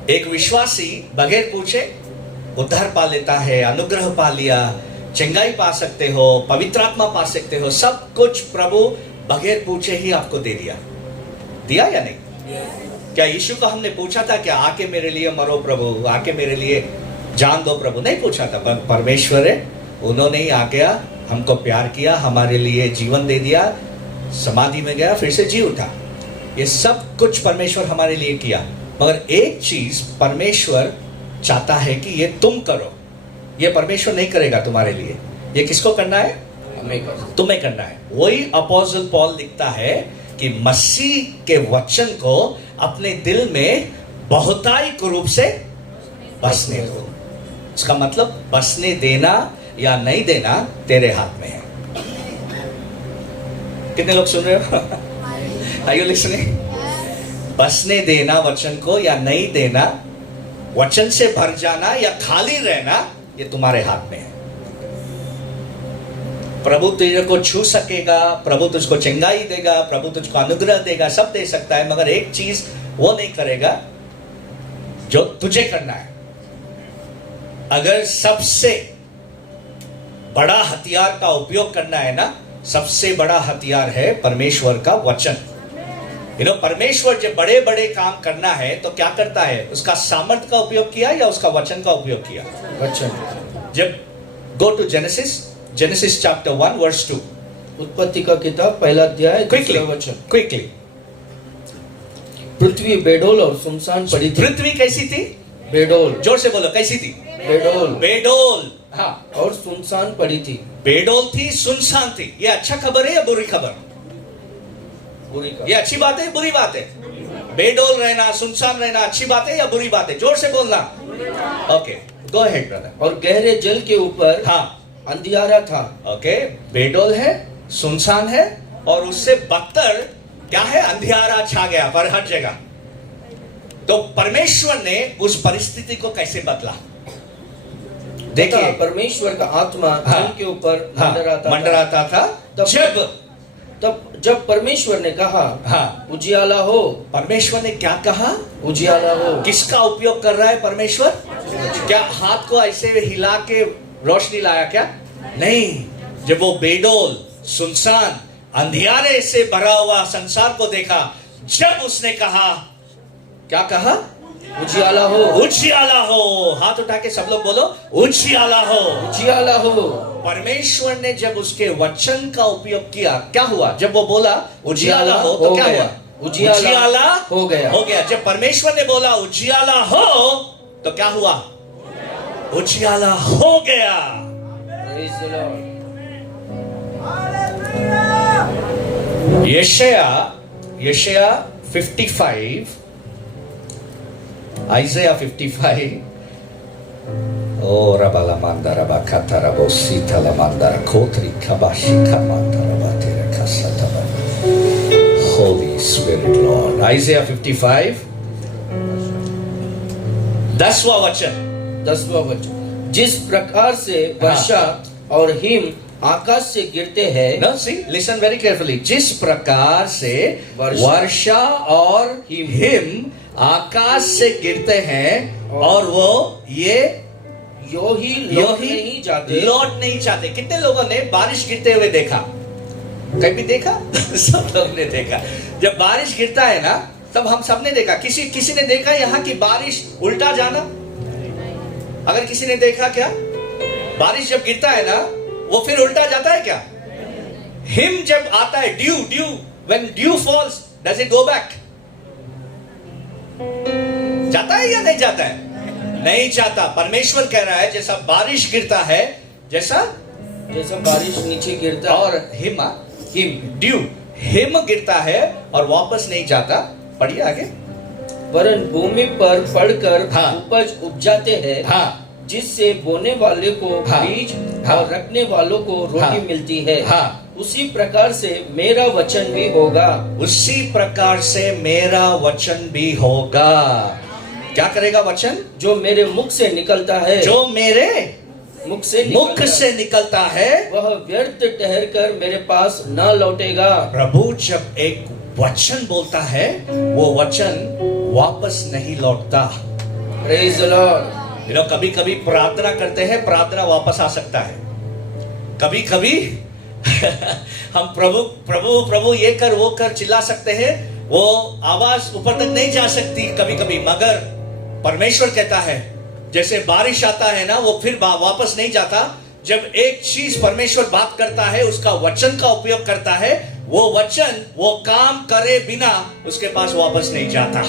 एक विश्वासी बगैर पूछे उद्धार पा लेता है, अनुग्रह पा लिया, चंगाई पा सकते हो, पवित्र आत्मा पा सकते हो, सब कुछ प्रभु बगैर पूछे ही आपको दे दिया। दिया या नहीं? क्या यीशु को हमने पूछा था कि आके मेरे लिए मरो प्रभु, आके मेरे लिए जान दो प्रभु? नहीं पूछा था। परमेश्वर है, उन्होंने ही आके हमको प्यार किया, हमारे लिए जीवन दे दिया, समाधि में गया, फिर से जी उठा। ये सब कुछ परमेश्वर हमारे लिए किया। मगर एक चीज परमेश्वर चाहता है कि ये तुम करो। ये परमेश्वर नहीं करेगा तुम्हारे लिए। ये किसको करना है? तुम्हें करना है। वही अपोस्टल पॉल लिखता है कि मसीह के वचन को अपने दिल में बहुतायत रूप से बसने दो। इसका मतलब बसने देना या नहीं देना तेरे हाथ में है। कितने लोग सुन रहे हो? Are you listening? बसने देना वचन को या नहीं देना, वचन से भर जाना या खाली रहना, ये तुम्हारे हाथ में है। प्रभु तुझे को छू सकेगा, प्रभु तुझको चंगाई देगा, प्रभु तुझको अनुग्रह देगा, सब दे सकता है, मगर एक चीज वो नहीं करेगा जो तुझे करना है। अगर सबसे बड़ा हथियार का उपयोग करना है ना, सबसे बड़ा हथियार है परमेश्वर का वचन। परमेश्वर जब बड़े बड़े काम करना है तो क्या करता है? उसका सामर्थ का उपयोग किया या उसका वचन का उपयोग किया? वचन। जब go to Genesis chapter 1 verse 2, उत्पत्ति का किताब पहला अध्याय दूसरा वचन। क्विकली। पृथ्वी बेडोल और सुनसान पड़ी थी। पृथ्वी कैसी थी? बेडोल। जोर से बोलो, कैसी थी? बेडोल। बेडोल, हाँ। और सुनसान पड़ी थी। बेडोल थी, सुनसान थी। ये अच्छा खबर है या बुरी खबर? बुरी खबर। ये अच्छी बात है, बुरी बात है? बेडोल रहना, सुनसान रहना अच्छी बात है या बुरी बात है? जोर से बोलना। Okay, go ahead brother. और गहरे जल के ऊपर, हाँ, अंधियारा था। ओके, बेडोल है, सुनसान है, और उससे बदतर क्या है? अंधियारा छा गया पर हर जगह। तो परमेश्वर ने उस परिस्थिति को कैसे बदला? देखिए, परमेश्वर का आत्मा जल के ऊपर मंडराता था। जब परमेश्वर ने कहा, हाँ, उजियाला हो। परमेश्वर ने क्या कहा? उजियाला हो। किसका उपयोग कर रहा है परमेश्वर? क्या हाथ को ऐसे हिला के रोशनी लाया क्या? नहीं। जब वो बेडोल, सुनसान, अंधियारे से भरा हुआ संसार को देखा, जब उसने कहा, क्या कहा? उजियाला हो। उजियाला हो। हाथ उठा के सब लोग बोलो, उजियाला हो। उजियाला हो। परमेश्वर ने जब उसके वचन का उपयोग किया, क्या हुआ? जब वो बोला उजियाला हो तो क्या हुआ? उजियाला हो गया। जब परमेश्वर ने बोला उजियाला हो तो क्या हुआ? उजियाला हो गया। यशाया 55, Isaiah 55. Oh, Rabala Mandara Bakatara Bosita La Mandara Kotri Kabashi Kamandara Batera Kasataba. Holy Spirit, Lord. Isaiah 55. 10वां वचन। जिस प्रकार से वर्षा और हिम आकाश से गिरते हैं। Now see, listen very carefully. जिस प्रकार से वर्षा और हिम आकाश से गिरते हैं और वो ये यो ही लौट नहीं जाते। कितने लोगों ने बारिश गिरते हुए देखा? कभी देखा? सब लोग ने देखा। जब बारिश गिरता है ना, तब हम सब ने देखा। किसी ने देखा यहाँ की बारिश उल्टा जाना? अगर किसी ने देखा क्या? बारिश जब गिरता है ना, वो फिर उल्टा जाता है क्या? हिम जब आता है, due, when dew falls, does it go back? जाता है या नहीं जाता है? नहीं जाता। परमेश्वर कह रहा है जैसा बारिश गिरता है, जैसा बारिश नीचे गिरता और ड्यू हिम गिरता है और वापस नहीं जाता। पढ़िए आगे। वरन भूमि पर पड़कर उपज उपजाते हैं, जिससे बोने वाले को बीज और रखने वालों को रोटी मिलती है। उसी प्रकार से मेरा वचन भी होगा। उसी प्रकार से मेरा वचन भी होगा। क्या करेगा वचन? जो मेरे मुख से निकलता है, जो मेरे मुख से निकलता है, वह व्यर्थ ठहर कर मेरे पास न लौटेगा। प्रभु जब एक वचन बोलता है, वो वचन वापस नहीं लौटता। Praise the Lord. कभी कभी प्रार्थना करते हैं, प्रार्थना वापस आ सकता है। कभी कभी हम प्रभु प्रभु प्रभु ये कर वो कर चिल्ला सकते हैं, वो आवाज ऊपर तक नहीं जा सकती कभी कभी, मगर परमेश्वर कहता है जैसे बारिश आता है ना, वो फिर वापस नहीं जाता। जब एक चीज परमेश्वर बात करता है, उसका वचन का उपयोग करता है, वो वचन वो काम करे बिना उसके पास वापस नहीं जाता।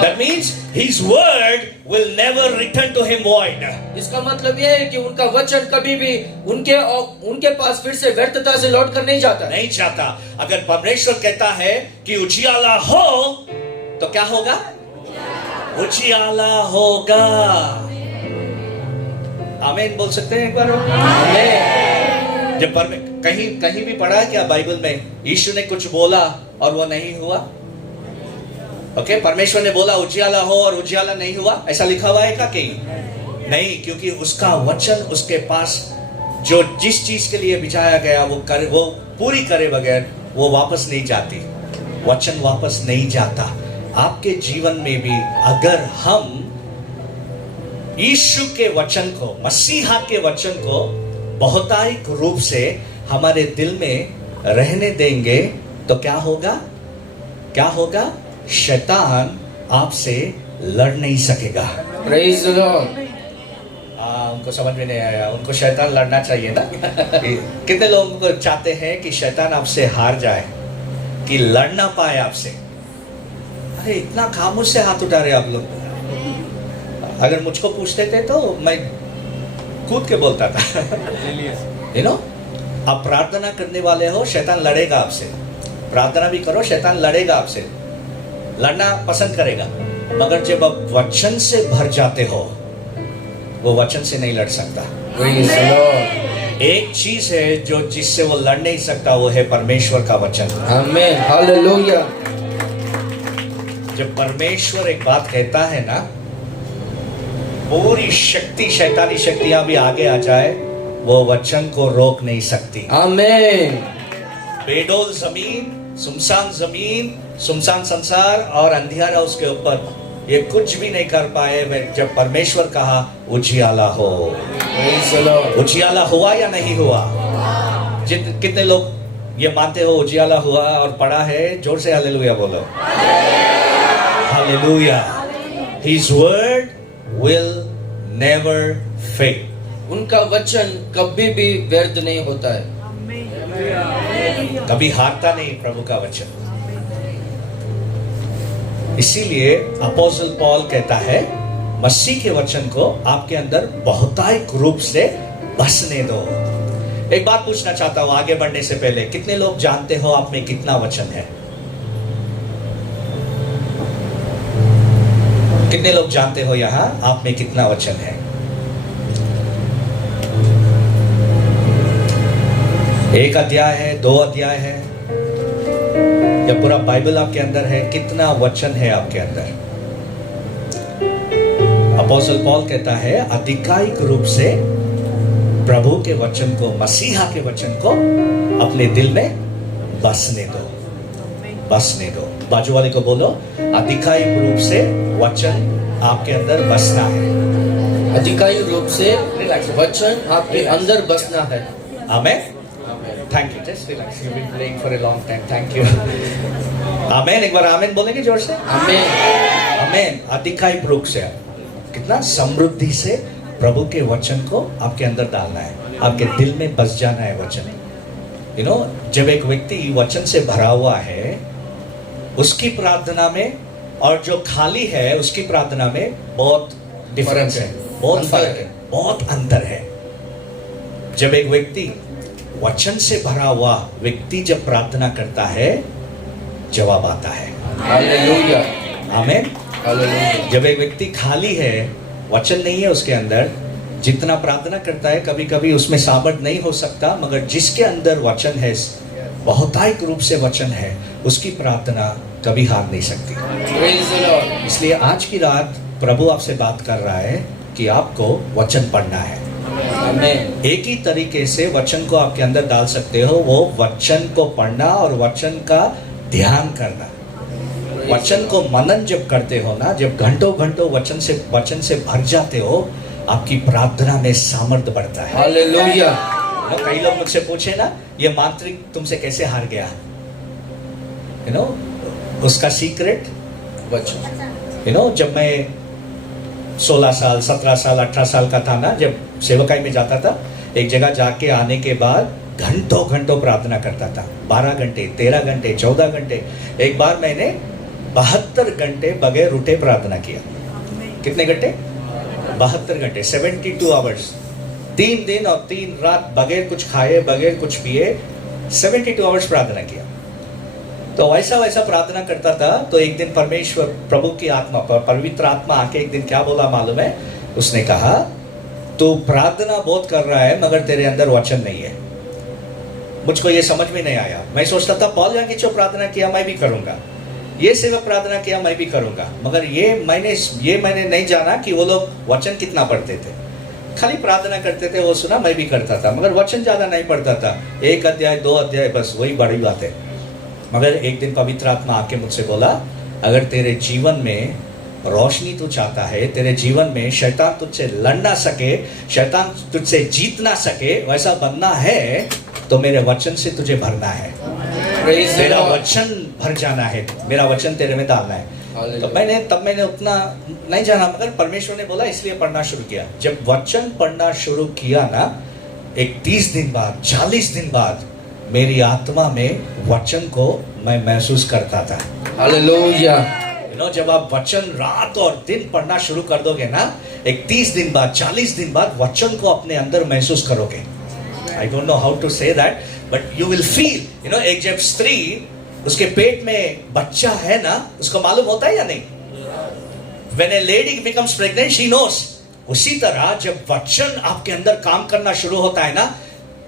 That means his word will never return to him void. इसका मतलब यह है कि उनका वचन कभी भी उनके पास फिर से व्यर्थता से लौट कर नहीं जाता। नहीं जाता। अगर परमेश्वर कहता है कि उजियाला हो, तो क्या होगा? उजियाला होगा। आमीन बोल सकते हैं एक बार? आमीन। जब कहीं भी पढ़ा है क्या बाइबल में यीशु ने कुछ बोला और वो नहीं हुआ? ओके, परमेश्वर ने बोला उजियाला हो और उजियाला नहीं हुआ, ऐसा लिखा हुआ है क्या कहीं? नहीं, क्योंकि उसका वचन उसके पास जो जिस चीज के लिए बिछाया गया वो पूरी करे बगैर वो वापस नहीं जाती। वचन वापस नहीं जाता। आपके जीवन में भी अगर हम यीशु के वचन को, मसीहा के वचन को बहुतायिक रूप से हमारे दिल में रहने देंगे तो क्या होगा? क्या होगा? शैतान आपसे लड़ नहीं सकेगा। Praise the Lord. उनको समझ में नहीं आया। उनको शैतान लड़ना चाहिए ना। कितने लोगों को चाहते हैं कि शैतान आपसे हार जाए, कि लड़ ना पाए आपसे? अरे इतना खामोश से हाथ उठा रहे आप लोग। अगर मुझको पूछते थे तो मैं कूद के बोलता था। यू नो, आप प्रार्थना करने वाले हो, शैतान लड़ेगा आपसे। प्रार्थना भी करो, शैतान लड़ेगा आपसे, लड़ना पसंद करेगा। मगर जब आप वचन से भर जाते हो, वो वचन से नहीं लड़ सकता। एक चीज है जो जिससे वो लड़ नहीं सकता, वो है परमेश्वर का वचन। आमीन, हालेलुया। जब परमेश्वर एक बात कहता है ना, पूरी शक्ति, शैतानी शक्तियां भी आगे आ जाए, वो वचन को रोक नहीं सकती। आमीन। बेडोल जमीन, सुनसान संसार और अंधियारा उसके ऊपर, ये कुछ भी नहीं कर पाए जब परमेश्वर कहा उजियाला हो। उजियाला हुआ या नहीं हुआ? कितने लोग ये मानते हो उजियाला हुआ और पढ़ा है? जोर से हालेलुया बोलो। Hallelujah. His word will never fail. उनका वचन कभी भी व्यर्थ नहीं होता है, कभी हारता नहीं प्रभु का वचन। इसीलिए अपोस्टल पॉल कहता है मसीह के वचन को आपके अंदर बहुतायिक रूप से बसने दो। एक बात पूछना चाहता हूं आगे बढ़ने से पहले, कितने लोग जानते हो आप में कितना वचन है? कितने लोग जानते हो यहां आप में कितना वचन है? एक अध्याय है, 2 अध्याय है, या पूरा बाइबल आपके अंदर है? कितना वचन है आपके अंदर? अपोस्टल पॉल कहता है आधिकारिक रूप से प्रभु के वचन को, मसीहा के वचन को अपने दिल में बसने दो, बसने दो। बाजू वाले को बोलो, आधिकारिक रूप से वचन आपके अंदर बसना है। आधिकारिक रूप से वचन आपके अंदर बसना है। आमेन। Thank you. Just relax. You've been playing for a long time. Thank you. आमेन। एक बार आमेन बोलेंगे जोर से? आमेन। आमेन। आधिकारिक रूप से कितना समृद्धि से प्रभु के वचन को आपके अंदर डालना है, आपके दिल में बस जाना है वचन। यू नो, जब एक व्यक्ति वचन से भरा हुआ है, उसकी प्रार्थना में और जो खाली है उसकी प्रार्थना में बहुत डिफरेंस है, बहुत फर्क है, बहुत अंतर है। जब एक व्यक्ति वचन से भरा हुआ व्यक्ति जब प्रार्थना करता है, जवाब आता है। हालेलुया। आमीन। हालेलुया। जब एक व्यक्ति खाली है, वचन नहीं है उसके अंदर, जितना प्रार्थना करता है कभी कभी उसमें सामर्थ नहीं हो सकता, मगर जिसके अंदर वचन है, बहुतायिक रूप से वचन है, उसकी प्रार्थना कभी हार नहीं सकती। Praise the Lord. इसलिए आज की रात प्रभु आपसे बात कर रहा है कि आपको वचन पढ़ना है। आमीन। एक ही तरीके से वचन को आपके अंदर डाल सकते हो, वो वचन को पढ़ना और वचन का ध्यान करना। वचन को मनन जब करते हो ना, जब घंटों घंटों वचन से भर जाते हो, आपकी प्रार्थना में सामर्थ्य बढ़ता है। हालेलुया। कई लोग मुझसे पूछे ना, ये मांत्रिक तुमसे कैसे हार गया? यू नो, उसका सीक्रेट वचन। जब मैं 16 साल 17 साल 18 साल का था ना, जब सेवकाई में जाता था, एक जगह जाके आने के बाद घंटों घंटों प्रार्थना करता था। 12 घंटे 13 घंटे 14 घंटे। एक बार मैंने 72 घंटे बगैर रुके प्रार्थना किया। कितने घंटे? 72 घंटे, 72 आवर्स। 3 दिन और 3 रात बगैर कुछ खाए बगैर कुछ पिए 72 आवर्स प्रार्थना किया। तो वैसा वैसा प्रार्थना करता था। तो एक दिन परमेश्वर, प्रभु की आत्मा, पवित्र आत्मा आके एक दिन क्या बोला मालूम है? उसने कहा, तू प्रार्थना बहुत कर रहा है मगर तेरे अंदर वचन नहीं है। मुझको ये समझ में नहीं आया। मैं सोचता था पॉल याकीचो प्रार्थना किया मैं भी करूंगा, ये सेवक प्रार्थना किया मैं भी करूंगा, मगर ये मैंने नहीं जाना कि वो लोग वचन कितना पढ़ते थे। खाली प्रार्थना करते थे, वो सुना, मैं भी करता था, मगर वचन ज्यादा नहीं पढ़ता था। 1 अध्याय 2 अध्याय, बस वही बड़ी बात है। मगर एक दिन पवित्र आत्मा आके मुझसे बोला, अगर तेरे जीवन में रोशनी तू चाहता है, तेरे जीवन में शैतान तुझसे लड़ ना सके, शैतान तुझसे जीत ना सके, वैसा बनना है तो मेरे वचन से तुझे भरना है। तेरा वचन भर जाना है, मेरा वचन तेरे में डालना है। तो मैंने उतना नहीं जाना, मगर परमेश्वर ने बोला इसलिए पढ़ना शुरू किया। जब वचन पढ़ना शुरू किया ना, एक 30 दिन बाद 40 दिन बाद मेरी आत्मा में वचन को मैं महसूस करता था। हालेलुया। जब आप वचन रात और दिन पढ़ना शुरू कर दोगे ना, एक 30 दिन बाद 40 दिन बाद वचन को अपने अंदर महसूस करोगे। I don't know how to say that, but you will feel. एक जब स्त्री, उसके पेट में बच्चा है ना, उसको मालूम होता है या नहीं? When a lady becomes pregnant, she knows. उसी तरह जब वचन आपके अंदर काम करना शुरू होता है ना,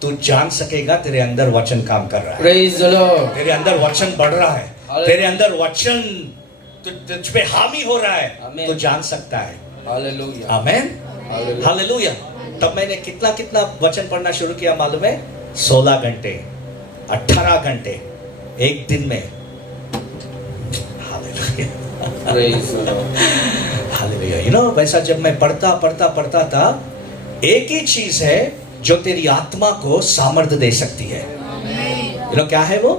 तू जान सकेगा तेरे अंदर वचन काम कर रहा है। Praise the Lord. तेरे अंदर वचन बढ़ रहा है, तेरे अंदर वचन तुझ पे हावी हो रहा है, Amen. तो जान सकता है। हालेलुया। आमेन, हालेलुया। हालेलुया। तब मैंने कितना वचन पढ़ना शुरू किया मालूम है? 16 घंटे 18 घंटे एक दिन में। Hallelujah, Praise the Lord. Hallelujah. वैसा जब मैं पढ़ता था, एक ही चीज है जो तेरी आत्मा को सामर्थ्य दे सकती है। क्या है वो?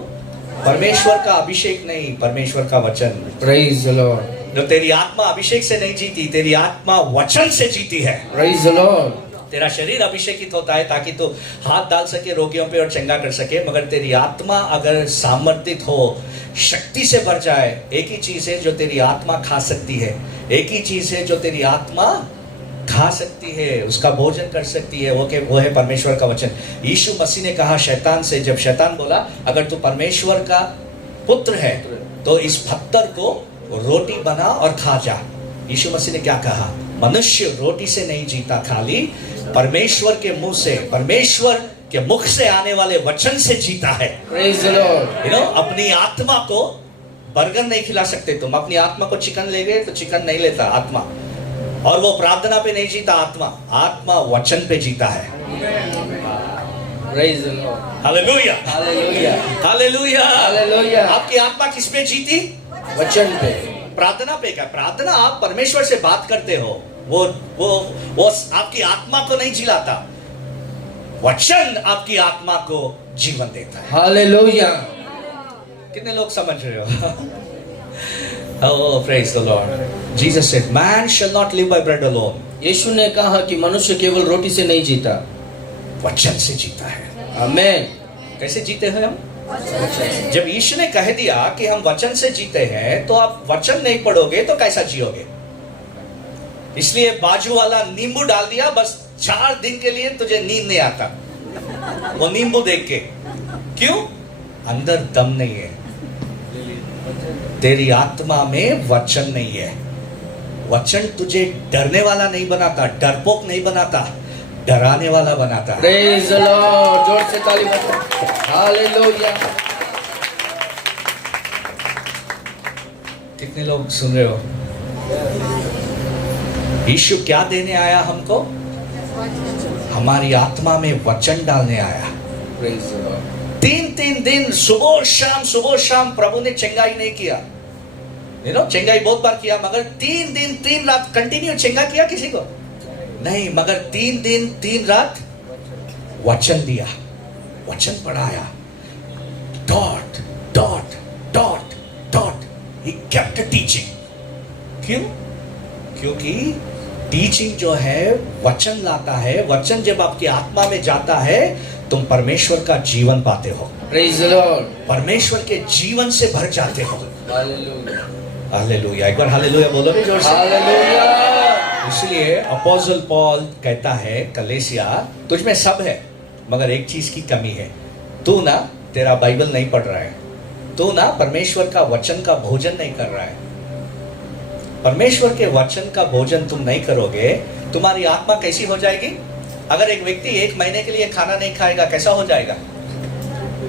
परमेश्वर का अभिषेक नहीं, परमेश्वर का वचन। Praise the Lord. जो तेरी आत्मा अभिषेक से नहीं जीती, तेरी आत्मा वचन से जीती है। Praise the Lord. तेरा शरीर अभिषेकित होता है ताकि तू हाथ डाल सके रोगियों पे और चंगा कर सके, मगर तेरी आत्मा अगर सामर्थित हो, शक्ति से भर जाए, एक ही चीज है जो तेरी आत्मा खा सकती है, एक ही चीज है जो तेरी आत्मा खा सकती है, उसका भोजन कर सकती है, वो है परमेश्वर का वचन। यीशु मसीह ने कहा शैतान से, जब शैतान बोला अगर तू परमेश्वर का पुत्र है तो इस पत्थर को रोटी बना और खा जा। यीशु मसीह ने क्या कहा? मनुष्य रोटी से नहीं जीता, खाली परमेश्वर के मुंह से, परमेश्वर के मुख से आने वाले वचन से जीता है। Praise the Lord. अपनी आत्मा को बर्गर नहीं खिला सकते तुम। अपनी आत्मा को चिकन ले गए तो चिकन नहीं लेता आत्मा, और वो प्रार्थना पे नहीं जीता आत्मा वचन पे जीता है। Praise the Lord. Hallelujah, hallelujah, hallelujah, hallelujah. आपकी आत्मा किस पे जीती? वचन पे। प्रार्थना पे। क्या प्रार्थना? आप परमेश्वर से बात करते हो, वो आपकी आत्मा को नहीं जिलाता, वचन आपकी आत्मा को जीवन देता है। हालेलुया। कितने लोग समझ रहे हो? Oh, praise the Lord. Jesus said, "Man shall not live by bread alone." यीशु ने कहा कि मनुष्य केवल रोटी से नहीं जीता, वचन से जीता है। आमेन। कैसे जीते हैं हम? जब यीशु ने कह दिया कि हम वचन से जीते हैं, तो आप वचन नहीं पढ़ोगे तो कैसा जियोगे? इसलिए बाजू वाला नींबू डाल दिया, बस 4 दिन के लिए तुझे नींद नहीं आता वो नींबू देख के। क्यों? अंदर दम नहीं है, तेरी आत्मा में वचन नहीं है। वचन तुझे डरने वाला नहीं बनाता, डरपोक नहीं बनाता, डराने वाला बनाता है। Praise the Lord. जोर से ताली बजाओ। हालेलुया। कितने लोग सुन रहे हो? यीशु क्या देने आया हमको? हमारी आत्मा में वचन डालने आया। Praise the Lord. 3 दिन सुबह शाम प्रभु ने चंगाई नहीं किया। चंगाई बहुत बार किया, मगर 3 दिन 3 रात कंटिन्यू चंगा किया किसी को नहीं, मगर 3 दिन 3 रात वचन दिया, वचन पढ़ाया। Dot dot dot dot kept teaching. क्यों? क्योंकि टीचिंग जो है वचन लाता है. वचन जब आपकी आत्मा में जाता है तुम परमेश्वर का जीवन पाते हो. Praise the Lord. परमेश्वर के जीवन से भर जाते हो. Hallelujah. हालेलुया. एक बार हालेलुया बोलो भी जोर से. Hallelujah. इसलिए अपोस्टल पॉल कहता है कलेसिया, तुझ में सब है मगर एक चीज की कमी है. तू ना तेरा बाइबल नहीं पढ़ रहा है. तू ना परमेश्वर का वचन का भोजन नहीं कर रहा है. परमेश्वर के वचन का भोजन तुम नहीं करोगे, तुम्हारी आत्मा कैसी हो जाएगी? अगर एक व्यक्ति 1 महीने के लिए खाना नहीं खाएगा कैसा हो जाएगा?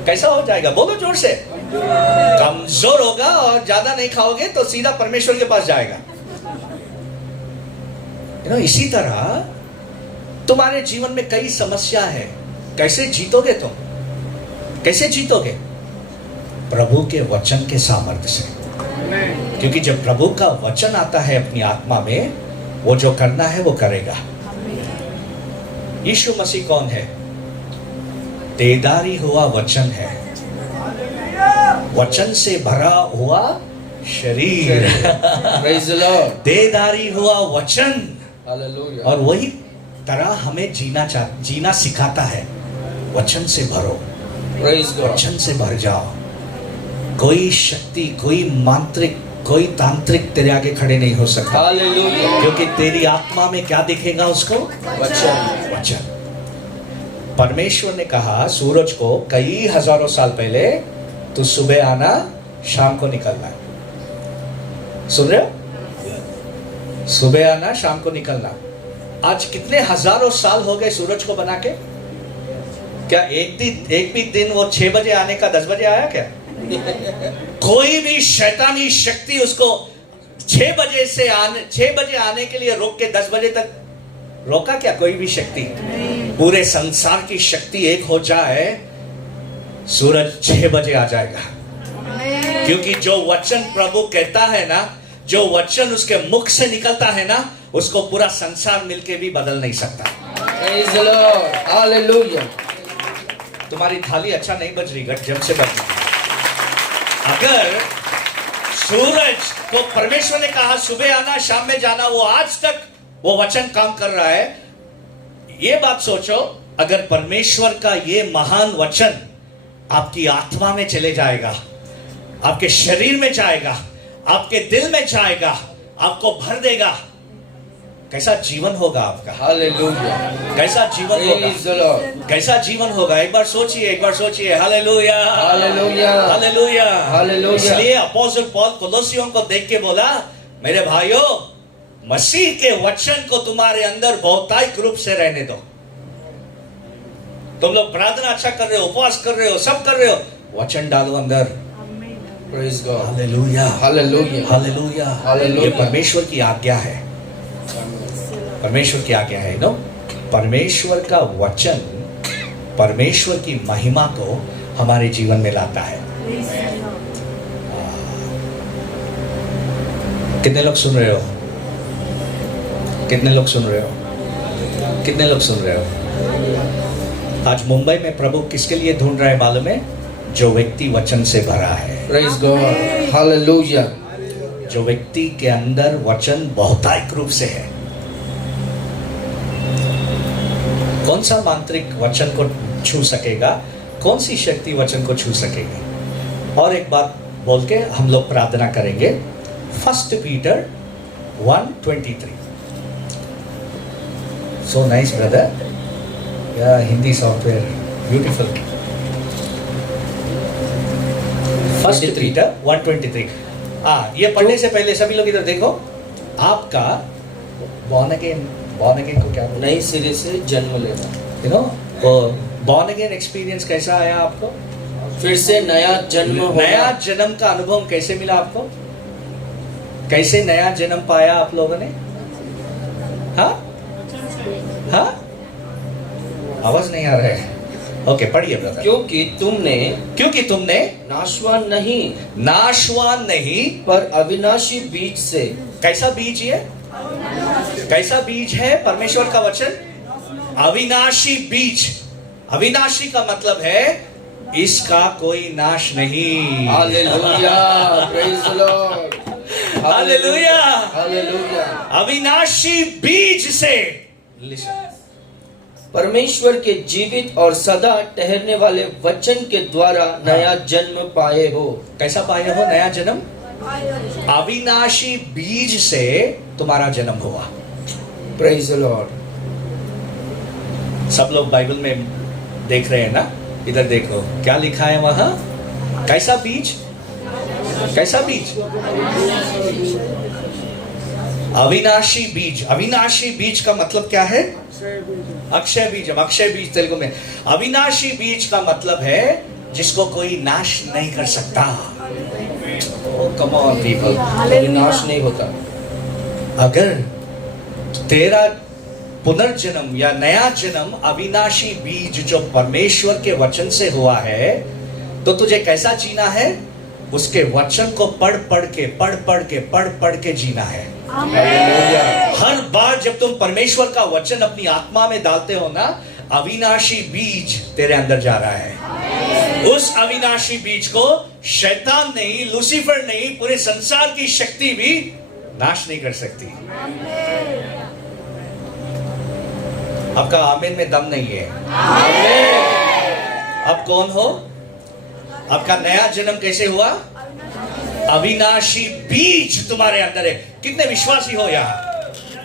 कैसा हो जाएगा? बोलो जोर से. कमजोर होगा. और ज्यादा नहीं खाओगे तो सीधा परमेश्वर के पास जाएगा. इसी तरह तुम्हारे जीवन में कई समस्या है. कैसे जीतोगे तुम? कैसे जीतोगे? प्रभु के वचन के सामर्थ्य से. क्योंकि जब प्रभु का वचन आता है अपनी आत्मा में, वो जो करना है वो करेगा. यीशु मसीह कौन है? देदारी हुआ वचन है. वचन से भरा हुआ शरीर. Praise the Lord. देदारी हुआ वचन. Hallelujah. और वही तरह हमें जीना सिखाता है. वचन से भरो. Praise God. वचन से भर जाओ. कोई शक्ति, कोई मांत्रिक, कोई तांत्रिक तेरे आगे खड़े नहीं हो सकता. Hallelujah. क्योंकि तेरी आत्मा में क्या दिखेगा उसको? वचन. वचन. परमेश्वर ने कहा सूरज को कई हजारों साल पहले, तू सुबह आना शाम को निकलना. सुन रहे हो? सुबह आना शाम को निकलना. आज कितने हजारों साल हो गए सूरज को बना के? क्या एक भी दिन वो 6 बजे आने का 10 बजे आया क्या? कोई भी शैतानी शक्ति उसको 6 बजे आने के लिए रोक के 10 बजे तक रोका क्या? कोई भी शक्ति. पूरे संसार की शक्ति एक हो जाए, सूरज 6 बजे आ जाएगा. क्योंकि जो वचन प्रभु कहता है ना, जो वचन उसके मुख से निकलता है ना, उसको पूरा संसार मिलके भी बदल नहीं सकता. Praise the Lord. Hallelujah. तुम्हारी थाली अच्छा नहीं बज रही, जम से बज रही. अगर सूरज को परमेश्वर ने कहा सुबह आना शाम में जाना, वो आज तक वो वचन काम कर रहा है. ये बात सोचो, अगर परमेश्वर का ये महान वचन आपकी आत्मा में चले जाएगा, आपके शरीर में जाएगा, आपके दिल में जाएगा, आपको भर देगा, कैसा जीवन होगा आपका? Hallelujah. कैसा जीवन होगा? Praise the Lord. कैसा जीवन होगा? एक बार सोचिए. हालेलुया. Hallelujah. हालेलुया. Hallelujah. इसलिए अपोस्टल पौल कोलोसियों को देख के बोला, मेरे भाइयों, मसीह के वचन को तुम्हारे अंदर बहुतायत रूप से रहने दो. तुम लोग प्रार्थना अच्छा कर रहे हो, उपवास कर रहे हो, सब कर रहे हो, वचन डालो अंदर. Praise God. Hallelujah. Hallelujah. Hallelujah. Hallelujah. ये परमेश्वर की आज्ञा है. परमेश्वर की आज्ञा है. नो, परमेश्वर का वचन परमेश्वर की महिमा को हमारे जीवन में लाता है. कितने लोग सुन रहे हो? कितने लोग सुन रहे हो? कितने लोग सुन रहे हो? आज मुंबई में प्रभु किसके लिए ढूंढ रहा है मालूम है? जो व्यक्ति वचन से भरा है. Praise God. Hallelujah. जो व्यक्ति के अंदर वचन बहुतायत रूप से है. कौन सा मांत्रिक वचन को छू सकेगा? कौन सी शक्ति वचन को छू सकेगी? और एक बात बोल के हम लोग प्रार्थना करेंगे. 1 Peter 1:23. So nice brother. Yeah, Hindi software. Beautiful. 1 Peter 1:23. ये पढ़ने से पहले सभी लोग इधर देखो. आपका born again को क्या बोलते हैं? नई सिरे से जन्म लेना. You know, वो born again experience कैसा आया आपको? फिर से नया जन्म होना. नया जन्म का अनुभव कैसे मिला आपको? कैसे नया जन्म पाया आप लोगों ने? हाँ? आवाज नहीं आ रहा है. ओके, पढ़िए ब्रदर. क्योंकि तुमने नाशवान नहीं पर अविनाशी बीज से. कैसा बीज ये? कैसा बीज है? परमेश्वर का वचन अविनाशी बीज. अविनाशी का मतलब है इसका कोई नाश नहीं. Hallelujah. Praise the Lord. Hallelujah. Hallelujah. अविनाशी बीज से परमेश्वर के जीवित और सदा ठहरने वाले वचन के द्वारा नया जन्म पाए हो। कैसा पाए हो नया जन्म? अविनाशी बीज से तुम्हारा जन्म हुआ। Praise the Lord. सब लोग बाइबल में देख रहे हैं ना, इधर देखो क्या लिखा है वहां। कैसा बीज? कैसा बीज? अविनाशी बीज। अविनाशी बीज का मतलब क्या है? अक्षय बीज। अक्षय बीज तेलुगु में अविनाशी बीज का मतलब है जिसको कोई नाश नहीं कर सकता। कम ऑन पीपल, विनाश नहीं होता। अगर तेरा पुनर्जन्म या नया जन्म अविनाशी बीज जो परमेश्वर के वचन से हुआ है, तो तुझे कैसा जीना है? उसके वचन को पढ़ पढ़ के जीना है। हर बार जब तुम परमेश्वर का वचन अपनी आत्मा में डालते हो ना, अविनाशी बीज तेरे अंदर जा रहा है। उस अविनाशी बीज को शैतान नहीं, लूसीफर नहीं, पूरे संसार की शक्ति भी नाश नहीं कर सकती। आपका आमीन में दम नहीं है। अब कौन हो? आपका नया जन्म कैसे हुआ? अविनाशी बीज तुम्हारे अंदर है। कितने विश्वासी हो यहाँ?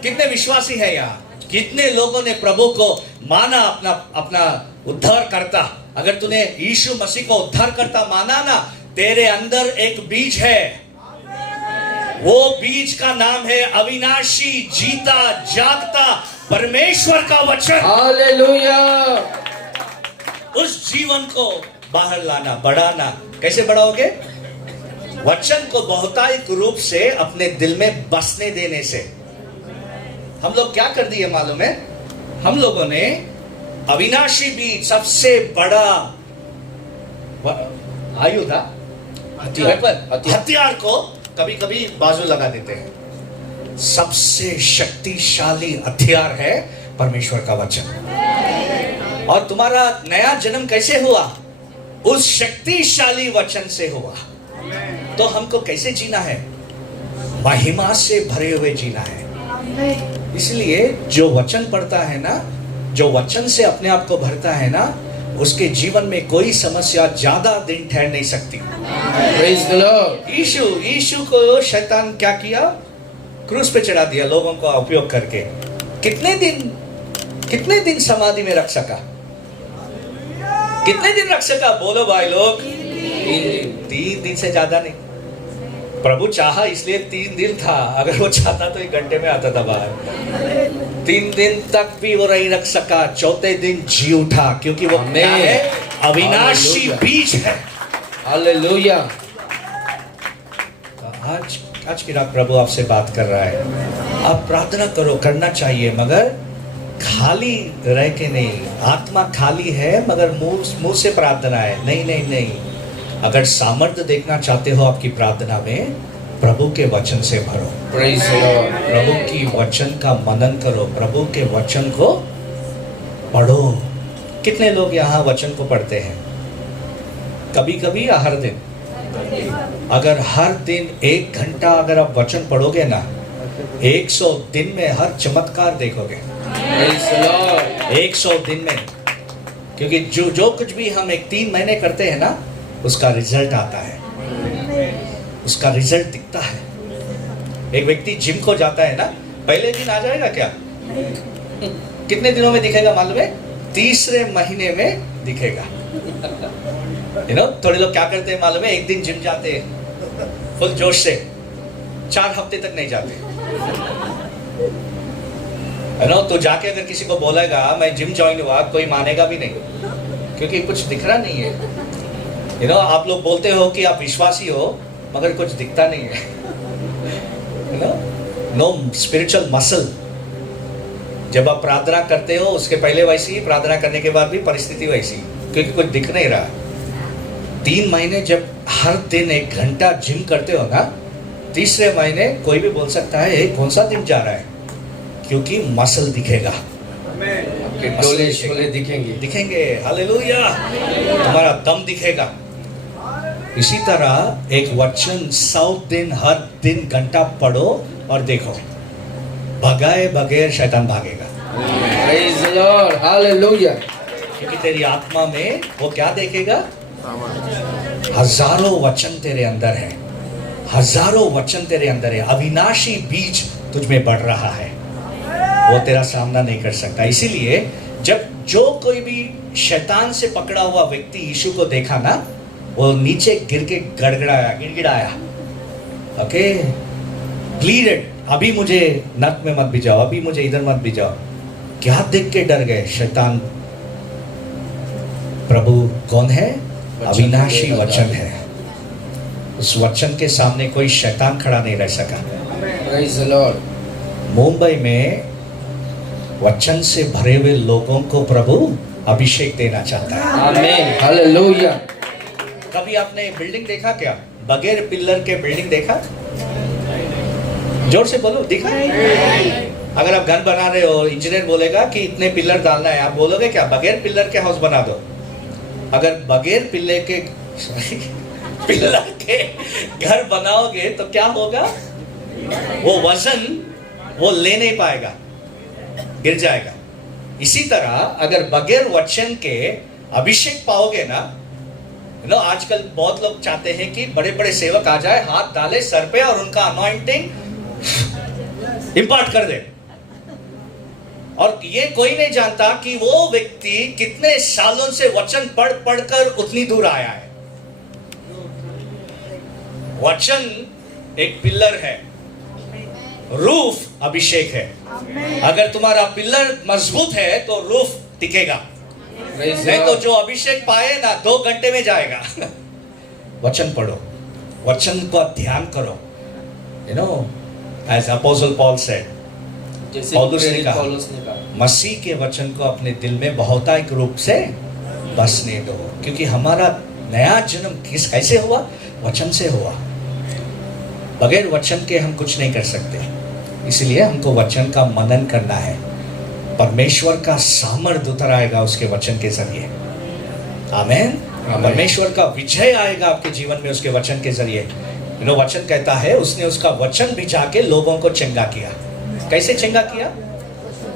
कितने विश्वासी है यहाँ? कितने लोगों ने प्रभु को माना अपना अपना उद्धार करता? अगर तूने यीशु मसीह को उद्धार करता माना ना, तेरे अंदर एक बीज है। वो बीज का नाम है अविनाशी, जीता जागता परमेश्वर का वचन। हालेलुया। उस जीवन को बाहर लाना, बढ़ाना। कैसे बढ़ाओगे? वचन को बहुतायत रूप से अपने दिल में बसने देने से। हम लोग क्या कर दिए मालूम है? हम लोगों ने अविनाशी बीज, सबसे बड़ा आयुध, हथियार को कभी कभी बाजू लगा देते हैं। सबसे शक्तिशाली हथियार है परमेश्वर का वचन। और तुम्हारा नया जन्म कैसे हुआ? उस शक्तिशाली वचन से हुआ। तो हमको कैसे जीना है? महिमा से भरे हुए जीना है। इसलिए जो वचन पढ़ता है ना, जो वचन से अपने आप को भरता है ना, उसके जीवन में कोई समस्या ज्यादा दिन ठहर नहीं सकती। Praise the Lord. यीशु को शैतान क्या किया? क्रूस पे चढ़ा दिया लोगों का उपयोग करके। कितने दिन समाधि में रख सका? कितने दिन रख सका? बोलो भाई लोग। 3 दिन से ज्यादा नहीं। प्रभु चाहा इसलिए 3 दिन था। अगर वो चाहता तो 1 घंटे में आता था बाहर। 3 दिन तक भी वो नहीं रख सका। चौथे दिन जी उठा, क्योंकि वो क्या है? अविनाशी बीज है। हालेलुया। आज की रात प्रभु आपसे बात कर रहा है। आप प्रार्थना करो, करना चाहिए, मगर खाली रह के नहीं। आत्मा खाली है मगर मुंह से प्रार्थना है। नहीं। अगर सामर्थ्य देखना चाहते हो आपकी प्रार्थना में, प्रभु के वचन से भरो। Praise the Lord. प्रभु की वचन का मनन करो, प्रभु के वचन को पढ़ो। कितने लोग यहाँ वचन को पढ़ते हैं? कभी कभी या हर दिन? अगर हर दिन 1 घंटा अगर आप वचन पढ़ोगे ना, 100 दिन में हर चमत्कार देखोगे। 100 दिन में। क्योंकि जो कुछ भी हम 3 महीने करते हैं ना, उसका रिजल्ट आता है, उसका रिजल्ट दिखता है। एक व्यक्ति जिम को जाता है ना, पहले दिन आ जाएगा क्या? कितने दिनों में दिखेगा मालूम है? 3रे महीने में दिखेगा। थोड़े लोग क्या करते हैं मालूम है? 1 दिन जिम जाते हैं फुल जोश से, 4 हफ्ते तक नहीं जाते। तो जाके अगर किसी को बोलेगा मैं जिम ज्वाइन हुआ, कोई मानेगा भी नहीं, क्योंकि कुछ दिख रहा नहीं है। आप लोग बोलते हो कि आप विश्वासी हो, मगर कुछ दिखता नहीं है। Know spiritual muscle. जब आप प्रार्थना करते हो उसके पहले वैसी, प्रार्थना करने के बाद भी परिस्थिति वैसी, क्योंकि कुछ दिख नहीं रहा। 3 महीने जब हर दिन 1 घंटा जिम करते हो ना, 3रे महीने कोई भी बोल सकता है कौन सा दिन जा रहा है, क्योंकि मसल दिखेगा। डोले शोले दिखेंगे। हालेलुया। तुम्हारा दम दिखेगा। इसी तरह एक वचन 100 दिन हर दिन घंटा पढ़ो और देखो, भगाए बगैर शैतान भागेगा। Praise the Lord. Hallelujah. क्योंकि तेरी आत्मा में वो क्या देखेगा? हजारों वचन तेरे अंदर है, हजारों वचन तेरे अंदर है, अविनाशी बीज तुझ में बढ़ रहा है, वो तेरा सामना नहीं कर सकता। इसीलिए जब जो कोई भी शैतान से पकड़ा हुआ व्यक्ति यीशु को देखा ना, वो नीचे गिर के गड़गड़ाया, गिड़गिड़ाया, ओके, प्लीडेड, अभी मुझे नरक में मत भिजाओ, अभी मुझे इधर मत भिजाओ। क्या देख के डर गए शैतान? प्रभु कौन है? अविनाशी वचन है। उस वचन के सामने कोई शैतान खड़ा नहीं रह सका। Praise the Lord. मुंबई में वचन से भरे हुए लोगों को प्रभु अभिषेक देना चाहता है। Amen. Hallelujah. कभी आपने बिल्डिंग देखा क्या? बगैर पिलर के बिल्डिंग देखा? जोर से बोलो, दिखा? अगर आप घर बना रहे हो, इंजीनियर बोलेगा कि इतने पिलर डालना है, आप बोलोगे क्या बगैर पिलर के हाउस बना दो? अगर बगैर पिलर के घर बनाओगे तो क्या होगा? वो वजन वो ले नहीं पाएगा, गिर जाएगा। इसी तरह अगर बगैर वचन के अभिषेक पाओगे ना, आजकल बहुत लोग चाहते हैं कि बड़े बड़े सेवक आ जाए, हाथ डाले सर पे और उनका अनॉइंटिंग इंपार्ट कर दे, और ये कोई नहीं जानता कि वो व्यक्ति कितने सालों से वचन पढ़ पढ़कर उतनी दूर आया है। वचन एक पिलर है, रूफ अभिषेक है। अगर तुम्हारा पिलर मजबूत है तो रूफ टिकेगा, नहीं तो जो अभिषेक पाए ना 2 घंटे में जाएगा। वचन पढ़ो, वचन को ध्यान करो। as Apostle Paul said, पौलुस ने कहा, मसीह के वचन को अपने दिल में बहुतायत रूप से बसने दो, क्योंकि हमारा नया जन्म कैसे हुआ? वचन से हुआ। बगैर वचन के हम कुछ नहीं कर सकते, इसलिए हमको वचन का मनन करना है। परमेश्वर का सामर्थ्य उतर आएगा उसके वचन के जरिए। आमेन। परमेश्वर का विजय आएगा आपके जीवन में उसके वचन के जरिए। वचन कहता है उसने उसका वचन भिजा के लोगों को चंगा किया। कैसे चंगा किया?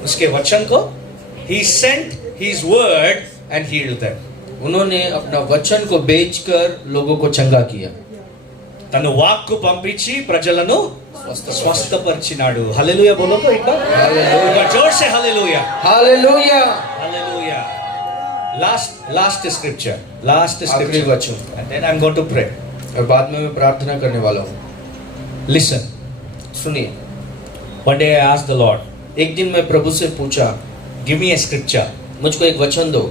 उसके वचन को he sent his word and healed them. उन्होंने अपना वचन को बेचकर लोगों को चंगा किया। తను వాక్కు పంపించి ప్రజలను స్వస్థపరిచినాడు। హల్లెలూయా बोलो तो एक बार। हालेलुया, जोर से hallelujah. Hallelujah, hallelujah. Last scripture, आखिरी वचन, and then I'm going to pray. और बाद में मैं प्रार्थना करने वाला हूँ। Listen. सुनिए। One day I asked the Lord, एक दिन मैं प्रभु से पूछा, give me a scripture. मुझको एक वचन दो,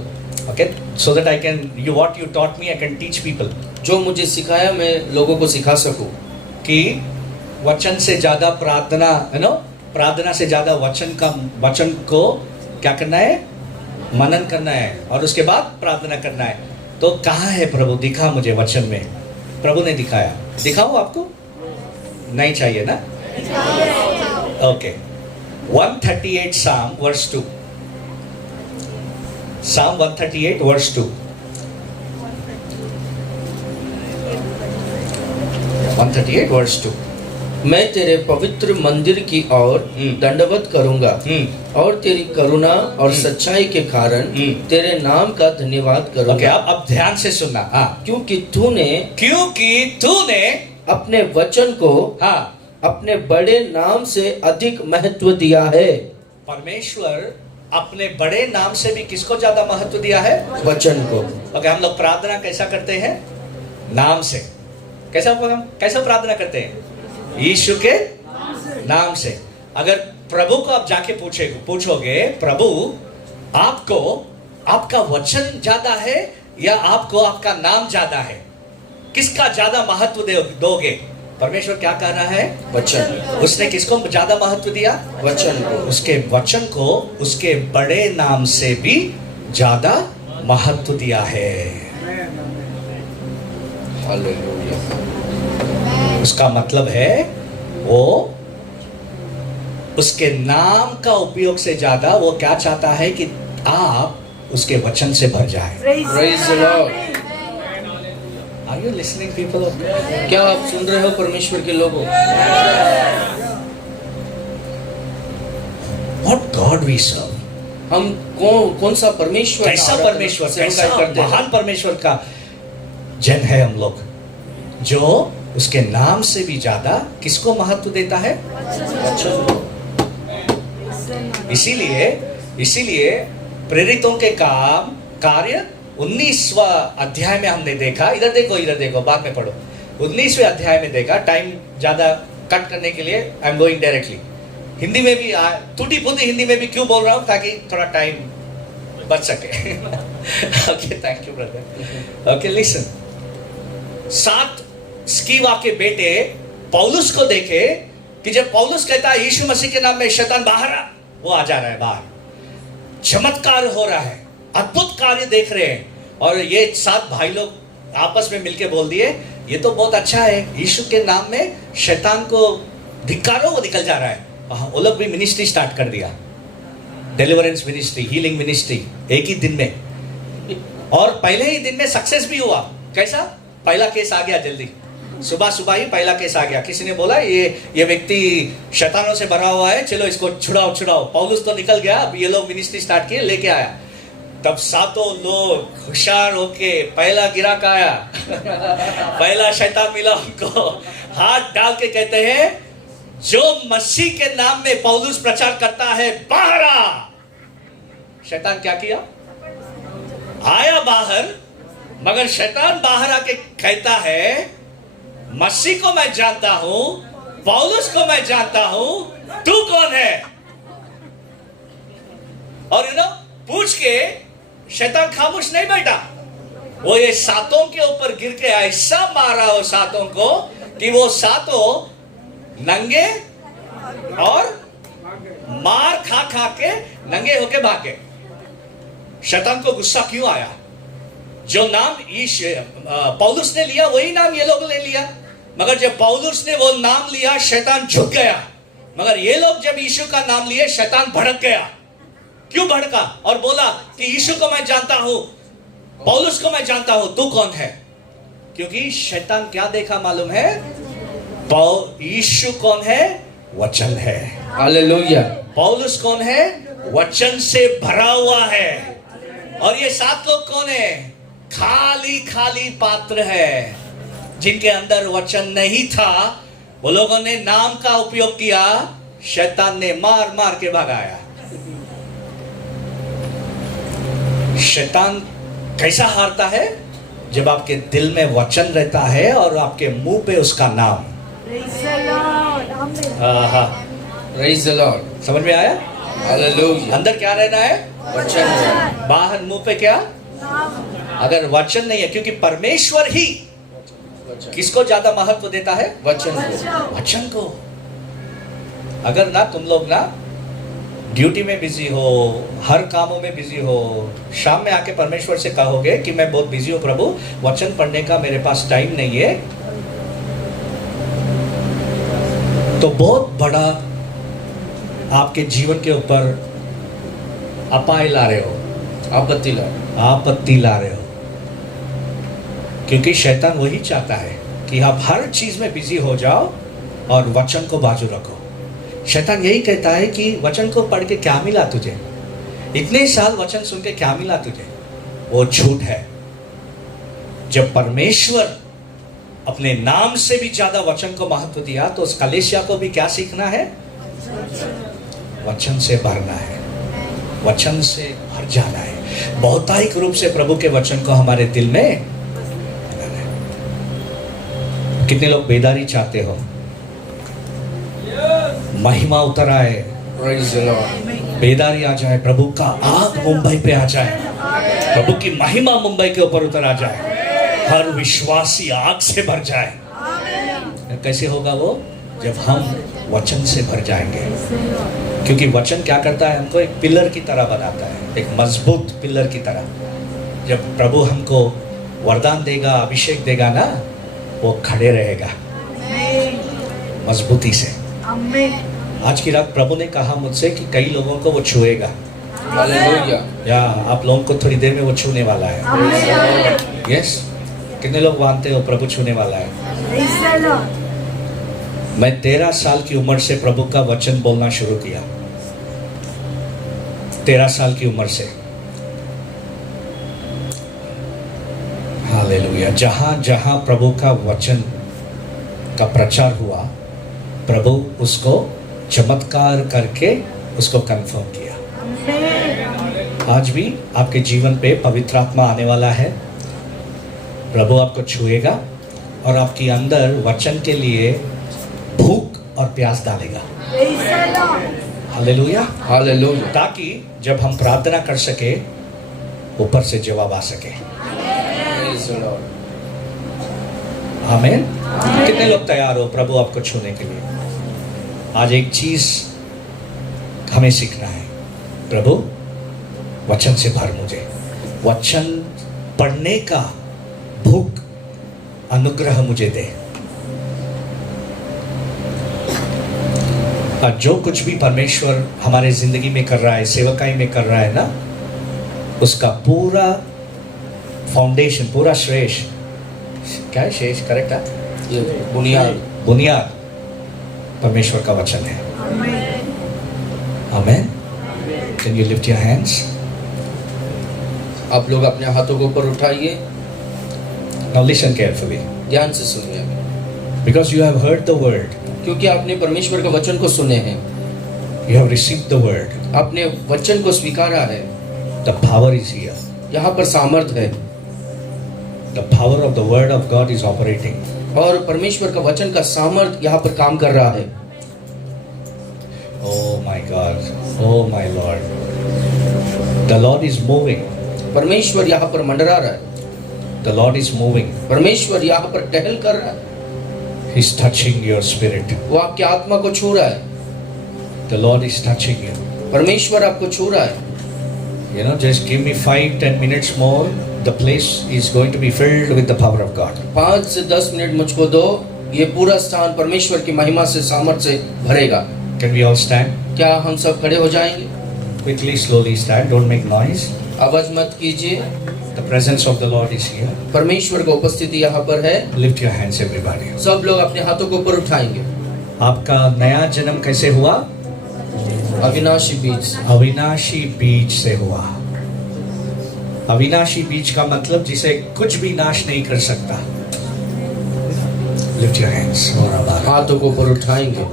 okay, so that I can, what you taught me I can teach people. जो मुझे सिखाया मैं लोगों को सिखा सकूं। कि वचन से ज्यादा प्रार्थना, प्रार्थना से ज्यादा वचन को क्या करना है? मनन करना है, और उसके बाद प्रार्थना करना है। तो कहाँ है प्रभु? दिखा मुझे वचन में। प्रभु ने दिखाया। दिखाओ आपको? नहीं चाहिए ना? Okay. 138 Psalm verse 2. Psalm 138 verse 2. 138 verse 2. मैं तेरे पवित्र मंदिर की ओर दंडवत करूंगा और तेरी करुणा और सच्चाई के कारण तेरे नाम का धन्यवाद करूंगा। okay, अब ध्यान से सुनना। हाँ, क्योंकि तूने अपने वचन को अपने बड़े नाम से अधिक महत्व दिया है। परमेश्वर अपने बड़े नाम से भी किसको ज्यादा महत्व दिया है? वचन को। ओके, हम लोग प्रार्थना कैसा करते हैं? नाम से। कैसा प्रार्थना करते हैं? यीशु के नाम से। अगर प्रभु को आप जाके पूछोगे, प्रभु आपको आपका वचन ज्यादा है या आपको आपका नाम ज्यादा है? किसका ज्यादा महत्व दोगे? परमेश्वर क्या कह रहा है? वचन। उसने किसको ज्यादा महत्व दिया? वचन को। उसके वचन को उसके बड़े नाम से भी ज्यादा महत्व दिया है। हालेलुया। उसका मतलब है वो उसके नाम का उपयोग से ज्यादा वो क्या चाहता है कि आप उसके वचन से भर जाए। Praise the Lord. Are you listening, people of God? क्या आप सुन रहे हो परमेश्वर के लोगों? What God we serve? हम कौन सा परमेश्वर का कैसा आराधना परमेश्वर, सेवकाई कैसा करते हैं? महान परमेश्वर का जन है हम लोग, जो उसके नाम से भी ज्यादा किसको महत्व देता है? इसीलिए प्रेरितों के काम कार्य 19वां अध्याय में हमने देखा। इधर देखो, बाद में पढ़ो। 19वें अध्याय में देखा। टाइम ज्यादा कट करने के लिए I am going directly. Hindi में भी टूटी फूटी हिंदी में भी क्यों बोल रहा हूं, ताकि थोड़ा टाइम बच सके। Okay, thank you brother. Okay, listen. 7 स्कीवा के बेटे पौलुस को देखे कि जब पौलुस कहता है यीशु मसीह के नाम में शैतान बाहर आ, वो आ जा रहा है बाहर। चमत्कार हो रहा है, अद्भुत कार्य देख रहे हैं, और ये 7 भाई लोग आपस में मिलके बोल दिए ये तो बहुत अच्छा है, यीशु के नाम में शैतान को धिक्कारो, वो निकल जा रहा है। वो लोग भी मिनिस्ट्री स्टार्ट कर दिया, डिलीवरेंस मिनिस्ट्री, हीलिंग मिनिस्ट्री, एक ही दिन में। और पहले ही दिन में सक्सेस भी हुआ। कैसा? पहला केस आ गया जल्दी, सुबह ही पहला केस आ गया। किसी ने बोला ये व्यक्ति शैतानों से भरा हुआ है, चलो इसको छुड़ाओ। पौलुस तो निकल गया, अब ये लोग मिनिस्ट्री स्टार्ट किए, लेके आया। तब 7 लोग होशियार होके पहला गिराक आया। पहला शैतान मिला उनको, हाथ डाल के कहते हैं जो मसीह के नाम में पौलुस प्रचार करता है बाहर आ। शैतान क्या किया? आया बाहर, मगर शैतान बाहर आके कहता है मसीह को मैं जानता हूं, पौलुस को मैं जानता हूं, तू कौन है? और पूछ के शैतान खामोश नहीं बैठा, वो ये 7 के ऊपर गिर के ऐसा मारा वो 7 को कि वो 7 नंगे और मार खा के नंगे होके भागे। शैतान को गुस्सा क्यों आया? जो नाम पौलुस ने लिया वही नाम ये लोग ने लिया, मगर जब पौलुस ने वो नाम लिया शैतान झुक गया, मगर ये लोग जब यीशु का नाम लिए शैतान भड़क गया। क्यों भड़का? और बोला कि यीशु को मैं जानता हूं, पौलुस को मैं जानता हूं, तू कौन है? क्योंकि शैतान क्या देखा मालूम है? यीशु कौन है? वचन है। हालेलुया। पौलुस कौन है? वचन से भरा हुआ है। और ये 7 लोग कौन है? खाली पात्र है, जिनके अंदर वचन नहीं था। वो लोगों ने नाम का उपयोग किया, शैतान ने मार के भगाया। शैतान कैसा हारता है? जब आपके दिल में वचन रहता है और आपके मुंह पे उसका नाम। Praise the Lord. समझ में आया? हालेलुया। अंदर क्या रहना है? वचन। बाहर मुंह पे क्या? अगर वचन नहीं है, क्योंकि परमेश्वर ही किसको ज्यादा महत्व देता है? वचन को। अगर ना तुम लोग ना ड्यूटी में बिजी हो, हर कामों में बिजी हो, शाम में आके परमेश्वर से कहोगे कि मैं बहुत बिजी हूं प्रभु, वचन पढ़ने का मेरे पास टाइम नहीं है, तो बहुत बड़ा आपके जीवन के ऊपर अपाय ला रहे हो, आपत्ति ला रहे हो। क्योंकि शैतान वही चाहता है कि आप हर चीज में बिजी हो जाओ और वचन को बाजू रखो। शैतान यही कहता है कि वचन को पढ़ के क्या मिला तुझे, इतने साल वचन सुन के क्या मिला तुझे? वो झूठ है। जब परमेश्वर अपने नाम से भी ज्यादा वचन को महत्व दिया, तो उस कलीसिया को भी क्या सीखना है? वचन से भरना है, वचन से भर जाना है। बहुतायिक रूप से प्रभु के वचन को हमारे दिल में। कितने लोग बेदारी चाहते हो? महिमा उतर आए, बेदारी आ जाए, प्रभु का आग मुंबई पे आ जाए, प्रभु की महिमा मुंबई के ऊपर उतर आ जाए, हर विश्वासी आग से भर जाए। कैसे होगा वो? जब हम वचन से भर जाएंगे। क्योंकि वचन क्या करता है? हमको एक पिलर की तरह बनाता है, एक मजबूत पिलर की तरह। जब प्रभु हमको वरदान देगा, अभिषेक देगा ना, वो खड़े रहेगा मजबूती से। आज की रात प्रभु ने कहा मुझसे कि कई लोगों को वो छुएगा। हालेलुया। या आप लोगों को थोड़ी देर में वो छूने वाला है। यस, कितने लोग मानते हो प्रभु छूने वाला है? मैं 13 साल की उम्र से प्रभु का वचन बोलना शुरू किया। 13 साल की उम्र से। हालेलुया। जहां जहां प्रभु का वचन का प्रचार हुआ, प्रभु उसको चमत्कार करके उसको कंफर्म किया। आज भी आपके जीवन पे पवित्र आत्मा आने वाला है। प्रभु आपको छुएगा और आपके अंदर वचन के लिए भूख और प्यास डालेगा। Hallelujah, hallelujah. ताकि जब हम प्रार्थना कर सके, ऊपर से जवाब आ सके। आमीन। कितने लोग तैयार हो प्रभु आपको छूने के लिए? आज एक चीज हमें सीखना है, प्रभु वचन से भर मुझे, वचन पढ़ने का भूख अनुग्रह मुझे दे। और जो कुछ भी परमेश्वर हमारे जिंदगी में कर रहा है, सेवकाई में कर रहा है ना, उसका पूरा फाउंडेशन, पूरा श्रेष्ठ, क्या है शेष, करेक्ट है, ये बुनियाद परमेश्वर का वचन है। Amen. Can you lift your hands? आप लोग अपने हाथों को ऊपर उठाइए। नाउ लिसन केयरफुली, ध्यान से सुनिए, because you have heard the word, क्योंकि आपने परमेश्वर के वचन को सुने हैं, you have received the word, आपने वचन को स्वीकारा है। द पावर इज हियर, यहाँ पर सामर्थ है, the power of the word of God is operating, और परमेश्वर का वचन का सामर्थ यहाँ पर काम कर रहा है। Oh my God, oh my Lord, the Lord is moving, परमेश्वर यहाँ पर मंडरा रहा है, the Lord is moving, परमेश्वर यहाँ पर टहल कर रहा है, He's touching your spirit, वो आपकी आत्मा को छू रहा है, the Lord is touching you. परमेश्वर आपको छू रहा है। You know, just give me 5-10 minutes more, the place is going to be filled with the power of God. 5 से 10 मिनट मुझको दो, ये पूरा स्थान परमेश्वर की महिमा से, सामर्थ से भरेगा। Can we all stand? क्या हम सब खड़े हो जाएंगे? Quickly, slowly stand, don't make noise. आवाज मत कीजिए, The presence of the Lord is here. परमेश्वर की उपस्थिति यहाँ पर है। Lift your hands everybody. सब लोग अपने हाथों को ऊपर उठाएंगे। आपका नया जन्म कैसे हुआ? अविनाशी बीज, अविनाशी बीज से हुआ। अविनाशी बीज का मतलब जिसे कुछ भी नाश नहीं कर सकता। Lift your hands. हाथों को ऊपर उठाएंगे,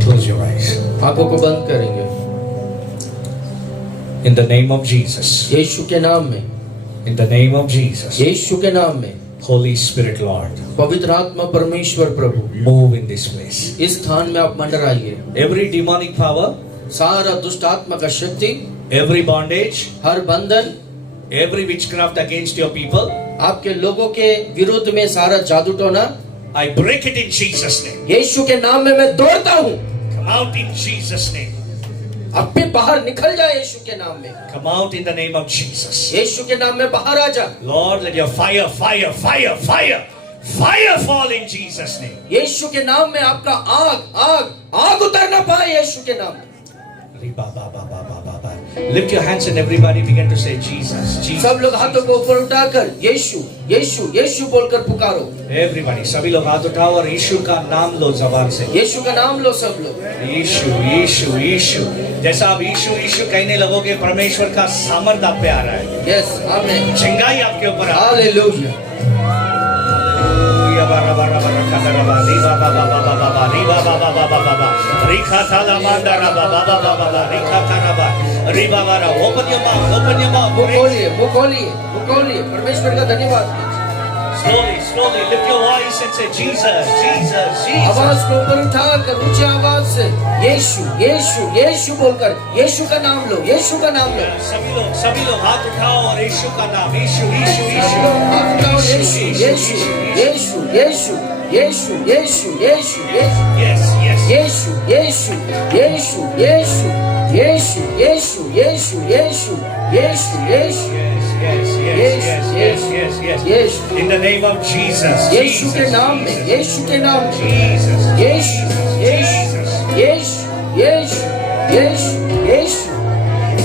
Close your eyes. आंखों को बंद करेंगे। In the name of Jesus. यीशु के नाम में, In the name of Jesus. यीशु के नाम में, Holy Spirit Lord, पवित्र आत्मा परमेश्वर प्रभु, move in this place. इस स्थान में आप मंडराइए। Every demonic power, सारा दुष्ट आत्मा का शक्ति, every bondage, हर बंधन, every witchcraft against your people, आपके लोगों के विरुद्ध में सारा जादू टोना, I break it in Jesus' name. यीशु के नाम में मैं दौड़ता हूँ। Come out in Jesus' name. अब भी बाहर निकल जा यीशु के नाम में। Come out in the name of Jesus. यीशु के नाम में बाहर आ जा। Lord, let your fire, fire, fire, fire, fire fall in Jesus' name. यीशु के नाम में आपका आग, आग, आग उतरना पाए यीशु के नाम में। Lift your hands and everybody begin to say Jesus, Jesus. सब लोग हाथों को ऊपर उठाकर यीशु, यीशु, यीशु बोलकर पुकारो। Everybody, सभी लोग हाथ उठाओ और यीशु का नाम लो ज़बान से। यीशु का नाम लो सब लोग। यीशु, यीशु, यीशु। जैसा आप यीशु, यीशु कहने लगोगे, परमेश्वर का सामर्थ्य आप पे आ रहा है। यस, आमीन। चिंगाई आपके ऊपर आ। Hallelujah. Open your mouth, open your mouth. मुँह खोलिए, परमेश्वर का धन्यवाद। Slowly, slowly, lift your voice and say Jesus, Jesus, Jesus. आवाज को ऊपर उठाकर ऊंची आवाज से यीशु, यीशु, यीशु बोलकर यीशु का नाम लो, यीशु का नाम लो। सभी लोग हाथ उठाओ और यीशु का नाम, यीशु, यीशु, यीशु। हाथ उठाओ, यीशु, यीशु, यीशु, यीशु, यीशु, यीशु, यीशु, Yes, yes. Yeshu, Yeshu, Yeshu, Yeshu, Yeshu, Yeshu, Yeshu, Yeshu, Yeshu, Yeshu. Yes. In the name of Jesus. यीशु के नाम में, यीशु के नाम में, Jesus. यीशु, यीशु, यीशु, यीशु, यीशु, यीशु,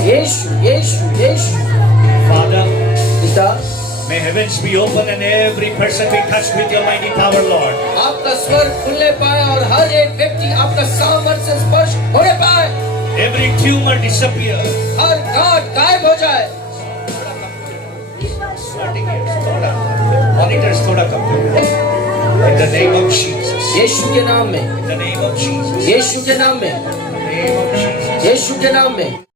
यीशु, यीशु, यीशु। Father, पिता, May heavens be open and every person be touched with your mighty power, Lord. आपका स्वर्ग खुलने पाए और हर एक व्यक्ति आपका सामर्थ्य से स्पर्श होने पाए। Every tumor disappear. हर गांठ गायब हो जाए। Monitors थोड़ा कम करो। In the name of Jesus. यीशु के नाम में। In the name of Jesus. यीशु के नाम में। In the name of Jesus. यीशु के नाम में।